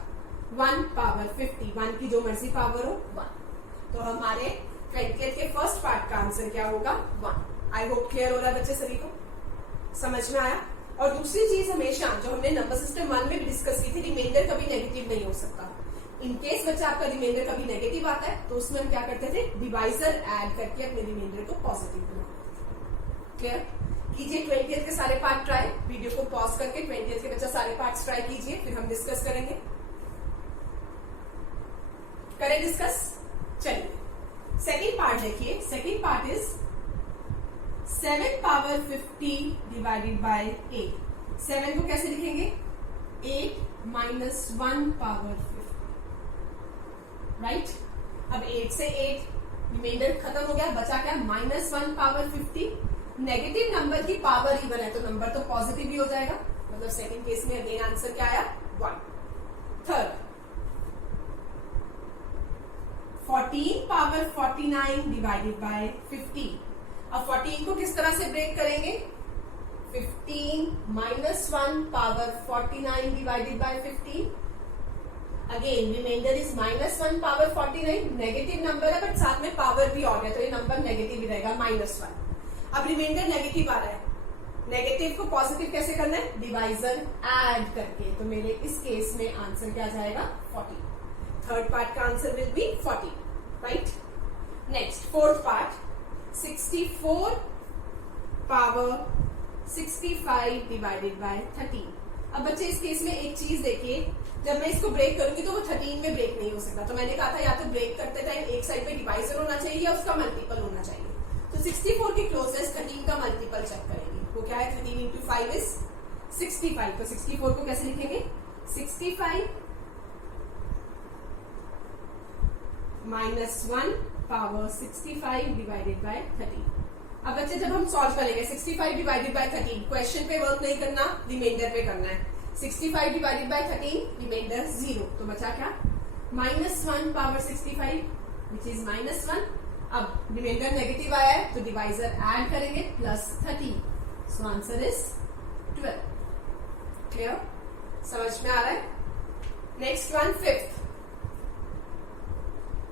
1 पावर 50, 1 की जो मर्जी पावर हो 1। तो हमारे 20th के फर्स्ट पार्ट का आंसर क्या होगा, 1। आई होप क्लियर हो रहा है बच्चे, सभी को समझ में आया। और दूसरी चीज हमेशा जो हमने नंबर सिस्टम 1 में भी डिस्कस की थी, रिमाइंडर कभी नेगेटिव नहीं हो सकता। इन केस बच्चा आपका रिमाइंडर कभी नेगेटिव आता है तो उसमें हम क्या करते थे, डिवाइजर ऐड करके अपने रिमाइंडर को पॉजिटिव बनाते थे। क्लियर कीजिए 20th के सारे पार्ट ट्राई, वीडियो को पॉज करके 20th के बच्चा सारे पार्ट्स ट्राई कीजिए, फिर हम डिस्कस करेंगे। करें डिस्कस, चलिए सेकेंड पार्ट देखिए। Second part is 7 power 50 divided by 8। 7 को कैसे लिखेंगे, 8 माइनस 1 पावर 50, राइट। अब 8 से 8 रिमाइंडर खत्म हो गया, बचा क्या, -1 पावर 50। नेगेटिव नंबर की पावर इवन है तो नंबर तो पॉजिटिव ही हो जाएगा, मतलब सेकंड केस में अगेन आंसर क्या आया, 1। Third 14 power 49 divided by 50। अब 14 को किस तरह से ब्रेक करेंगे, 15 -1 power 49 divided by 50। Again remainder is -1 power 49, negative number है बट साथ में पावर भी और है तो ये नंबर नेगेटिव ही रहेगा, -1। अब रिमाइंडर नेगेटिव आ रहा है, नेगेटिव को पॉजिटिव कैसे करना है, डिवाइजर ऐड करके। तो मेरे इस केस में आंसर क्या जाएगा, 40। थर्ड पार्ट का answer will be 40, right. Next fourth part, 64 power 65 divided by 13। अब बच्चे इस केस में एक चीज देखिए, जब मैं इसको ब्रेक करूंगी तो वो 13 में ब्रेक नहीं हो सकता। तो मैंने कहा था या तो ब्रेक करते टाइम एक साइड पे डिवाइजर होना चाहिए या उसका मल्टीपल होना चाहिए। तो 64 की क्लोजेस्ट 13 का मल्टीपल चेक करेंगे, वो क्या है, 13 into 5 is 65। तो 64 को कैसे लिखेंगे, 65 -1 पावर 65 डिवाइडेड बाय 13। अब बच्चे जब हम सॉल्व करेंगे 65 डिवाइडेड बाय 13, क्वेश्चन पे वर्क नहीं करना, रिमाइंडर पे करना है। 65 डिवाइडेड बाय 13, रिमाइंडर 0, तो बचा क्या, -1 पावर 65 विच इज -1। अब रिमाइंडर नेगेटिव आया है तो डिवाइजर ऐड करेंगे +13, सो आंसर इज 12। क्लियर, समझ में आ रहा है। Next one, fifth,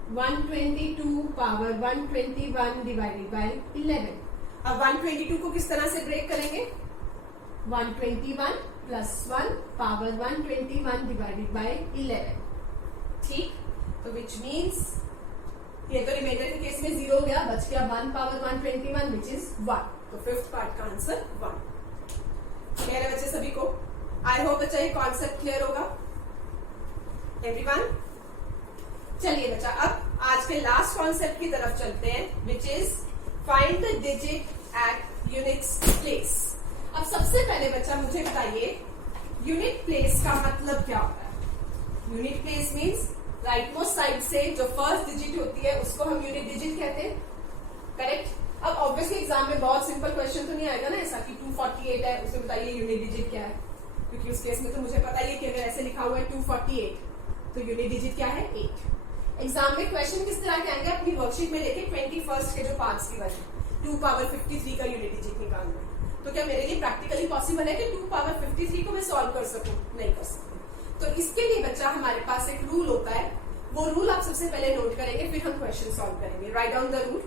122 power 121 divided by 11। अब 122 को किस तरह से ब्रेक करेंगे, 121 + 1 पावर 121 डिवाइडेड बाय 11। ठीक, तो विच मीन्स ये तो रिमाइंडर के केस में 0 हो गया, बच गया 1 पावर 121 विच इज 1। तो फिफ्थ पार्ट का आंसर 1। क्लियर है बच्चे सभी को, आई होप बच्चा ये कॉन्सेप्ट क्लियर होगा एवरीवन। चलिए बच्चा अब आज के लास्ट कॉन्सेप्ट की तरफ चलते हैं, which is find the digit at units place. अब सबसे पहले बच्चा मुझे बताइए यूनिट प्लेस का मतलब क्या होता है। Unit place means right most side से जो फर्स्ट डिजिट होती है उसको हम यूनिट डिजिट कहते हैं, करेक्ट। अब ऑब्वियसली एग्जाम में बहुत सिंपल क्वेश्चन तो नहीं आएगा ना ऐसा कि 248 है, उसे बताइए यूनिट डिजिट क्या है, क्योंकि उस केस में तो मुझे पता ही है कि अगर ऐसे लिखा हुआ है 248 तो यूनिट डिजिट क्या है, 8। एग्जाम में क्वेश्चन किस तरह के आएंगे, अपनी वर्कशीट में लेके 21st के जो पार्ट्स की वजह 2 पावर 53 का यूनिट डिजिट निकालना है। तो क्या मेरे लिए प्रैक्टिकली पॉसिबल है कि 2 पावर 53 को मैं सॉल्व कर सकूं, नहीं कर सकती। तो इसके लिए बच्चा हमारे पास एक रूल होता है, वो रूल आप सबसे पहले नोट करेंगे, फिर हम क्वेश्चन सॉल्व करेंगे। Write down the rule.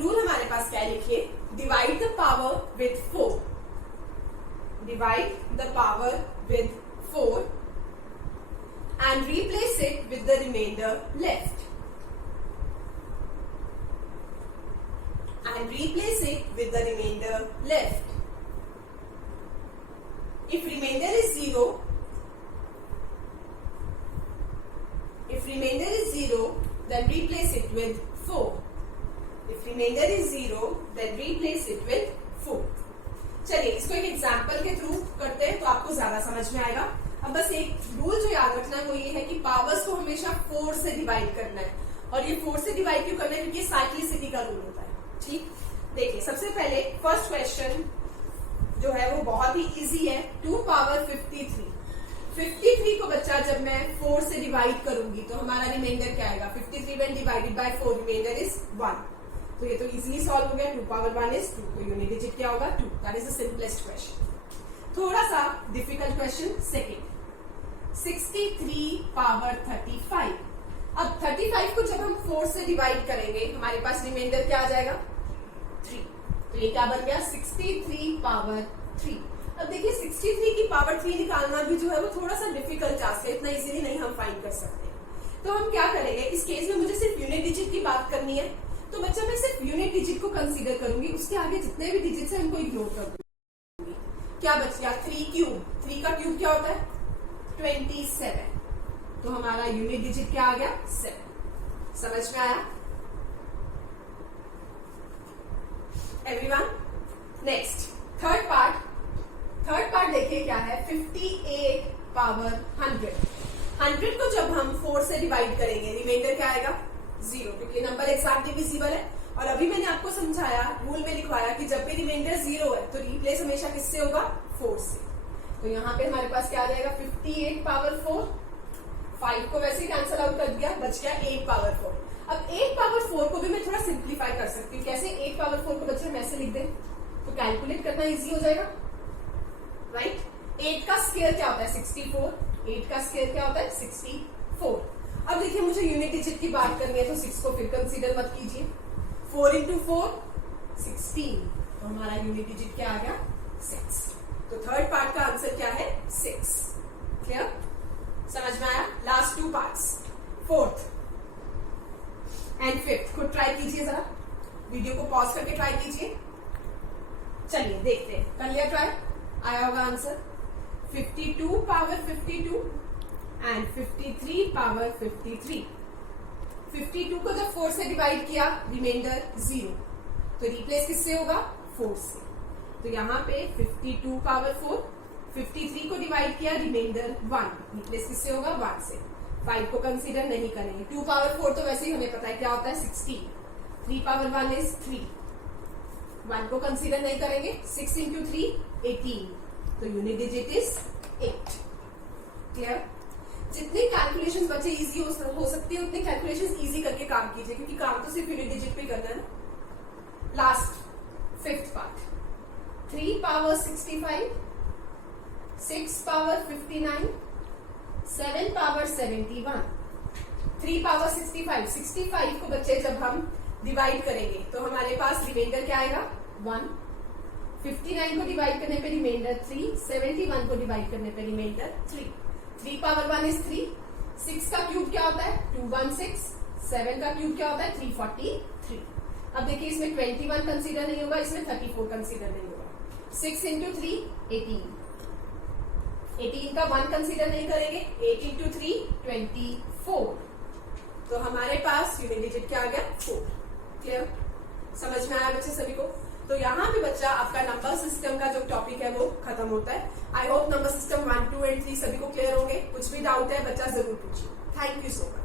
Rule हमारे पास क्या है, लिखिए, divide the power with 4, divide the power with 4 and replace it with the remainder left, and replace it with the remainder left. If remainder is 0, then replace it with 4. If remainder is 0, then replace it with 4. चलिए इसको एक example के through करते हैं तो आपको ज्यादा समझ में आएगा। अब बस एक रूल जो याद रखना है वो ये है कि पावर्स को हमेशा 4 से डिवाइड करना है, और ये 4 से डिवाइड क्यों करना है, क्योंकि साइक्लिसिटी का रूल होता है। ठीक, देखिए सबसे पहले फर्स्ट क्वेश्चन जो है वो बहुत ही इजी है। 2 पावर 53, 53 को बच्चा जब मैं 4 से डिवाइड करूंगी तो हमारा रिमाइंडर क्या आएगा, 53 when divided by 4 remainder is 1। तो ये तो इजीली सॉल्व हो गया। 2 पावर 1 इज 2, तो यूनिट डिजिट क्या होगा 2। That is the simplest question. थोड़ा सा डिफिकल्ट क्वेश्चन सेकेंड, 63 पावर 35। अब 35 को जब हम 4 से डिवाइड करेंगे हमारे पास रिमाइंडर क्या आ जाएगा 3। तो ये क्या बन गया 63 पावर 3। अब देखिए 63 की पावर 3 निकालना भी जो है वो थोड़ा सा डिफिकल्ट टास्क है, इतना इजीली नहीं हम फाइंड कर सकते। तो हम क्या करेंगे, इस केस में मुझे सिर्फ यूनिट डिजिट की बात करनी है, तो बच्चा मैं सिर्फ यूनिट डिजिट को कंसीडर करूंगी, उसके आगे जितने भी डिजिट्स हैं उनको इग्नोर कर दूंगी। क्या बच गया 3 क्यूब, 3 का क्यूब क्या होता है 27, तो हमारा यूनिट डिजिट क्या आ गया 7। समझ में आया एवरीवन? नेक्स्ट थर्ड पार्ट देखिए क्या है, 58 पावर 100। 100 को जब हम 4 से डिवाइड करेंगे रिमाइंडर क्या आएगा 0, क्योंकि नंबर एक्सैक्ट डिविजिबल है। और अभी मैंने आपको समझाया, रूल में लिखवाया कि जब भी रिमाइंडर 0 है तो रिप्लेस हमेशा किससे होगा 4 से। तो यहाँ पे हमारे पास क्या आ जाएगा 58 पावर 4, 5 को वैसे ही कैंसिल आउट कर दिया, बच गया 8 पावर 4। अब 8 पावर 4 को भी मैं थोड़ा सिंप्लीफाई कर सकती हूँ। कैसे, 8 पावर 4 को बच्चे हम ऐसे लिख दें तो कैलकुलेट करना इजी हो जाएगा, राइट। 8 का स्क्वायर क्या होता है 64, 8 का स्क्वायर क्या होता है 64। अब देखिए मुझे यूनिट डिजिट की बात करनी है तो 6 को फिर कंसीडर मत कीजिए, 4 इंटू 4 16, तो हमारा यूनिट डिजिट क्या आ गया 6। तो थर्ड पार्ट का आंसर क्या है 6। क्लियर, समझ में आया? Last 2 parts, fourth and fifth, खुद ट्राई कीजिए, जरा वीडियो को पॉज करके ट्राई कीजिए। चलिए देखते हैं, कर लिया ट्राई, आया होगा आंसर। 52 power 52 and 53 power 53। 52 को जब 4 से डिवाइड किया रिमाइंडर 0, तो रिप्लेस किससे होगा 4 से। तो यहाँ पे 52 पावर 4, 53 को डिवाइड किया रिमाइंडर 1, रिप्लेस किससे होगा 1 से। 5 को कंसीडर नहीं करेंगे। 2 पावर 4 तो वैसे ही हमें पता है क्या होता है 16। 3 पावर 1 इज 3, 1 को कंसीडर नहीं करेंगे। 6 इंटू 3 18, तो यूनिट डिजिट इज 8। क्लियर? जितनी कैलकुलेशंस बच्चे इजी हो सकती है उतनी कैलकुलेशंस इजी करके काम कीजिए, क्योंकि काम तो सिर्फ यूनिट डिजिट पे करना है ना। Last fifth part, 3 power 65, 6 power 59, 7 power 71। 3 power 65, 65 को बच्चे जब हम डिवाइड करेंगे तो हमारे पास रिमाइंडर क्या आएगा 1। 59 को डिवाइड करने पे रिमाइंडर 3, 71 को डिवाइड करने पे रिमाइंडर 3। 3 power 1 is 3। 6 का क्यूब क्या होता है 216, 7 का क्यूब क्या होता है 343। अब देखिए इसमें 21 कंसीडर नहीं होगा, इसमें 34 कंसीडर नहीं होगा। 6 इंटू 3 18, 18 का 1 कंसीडर नहीं करेंगे। 8 इंटू 3 24, तो हमारे पास यूनिट डिजिट क्या आ गया 4। क्लियर, समझ में आया बच्चे सभी को? तो यहाँ पे बच्चा आपका नंबर सिस्टम का जो टॉपिक है वो खत्म होता है। I hope number system 1, 2 and 3 सभी को क्लियर होंगे। कुछ भी डाउट है बच्चा जरूर पूछिए। Thank you so much.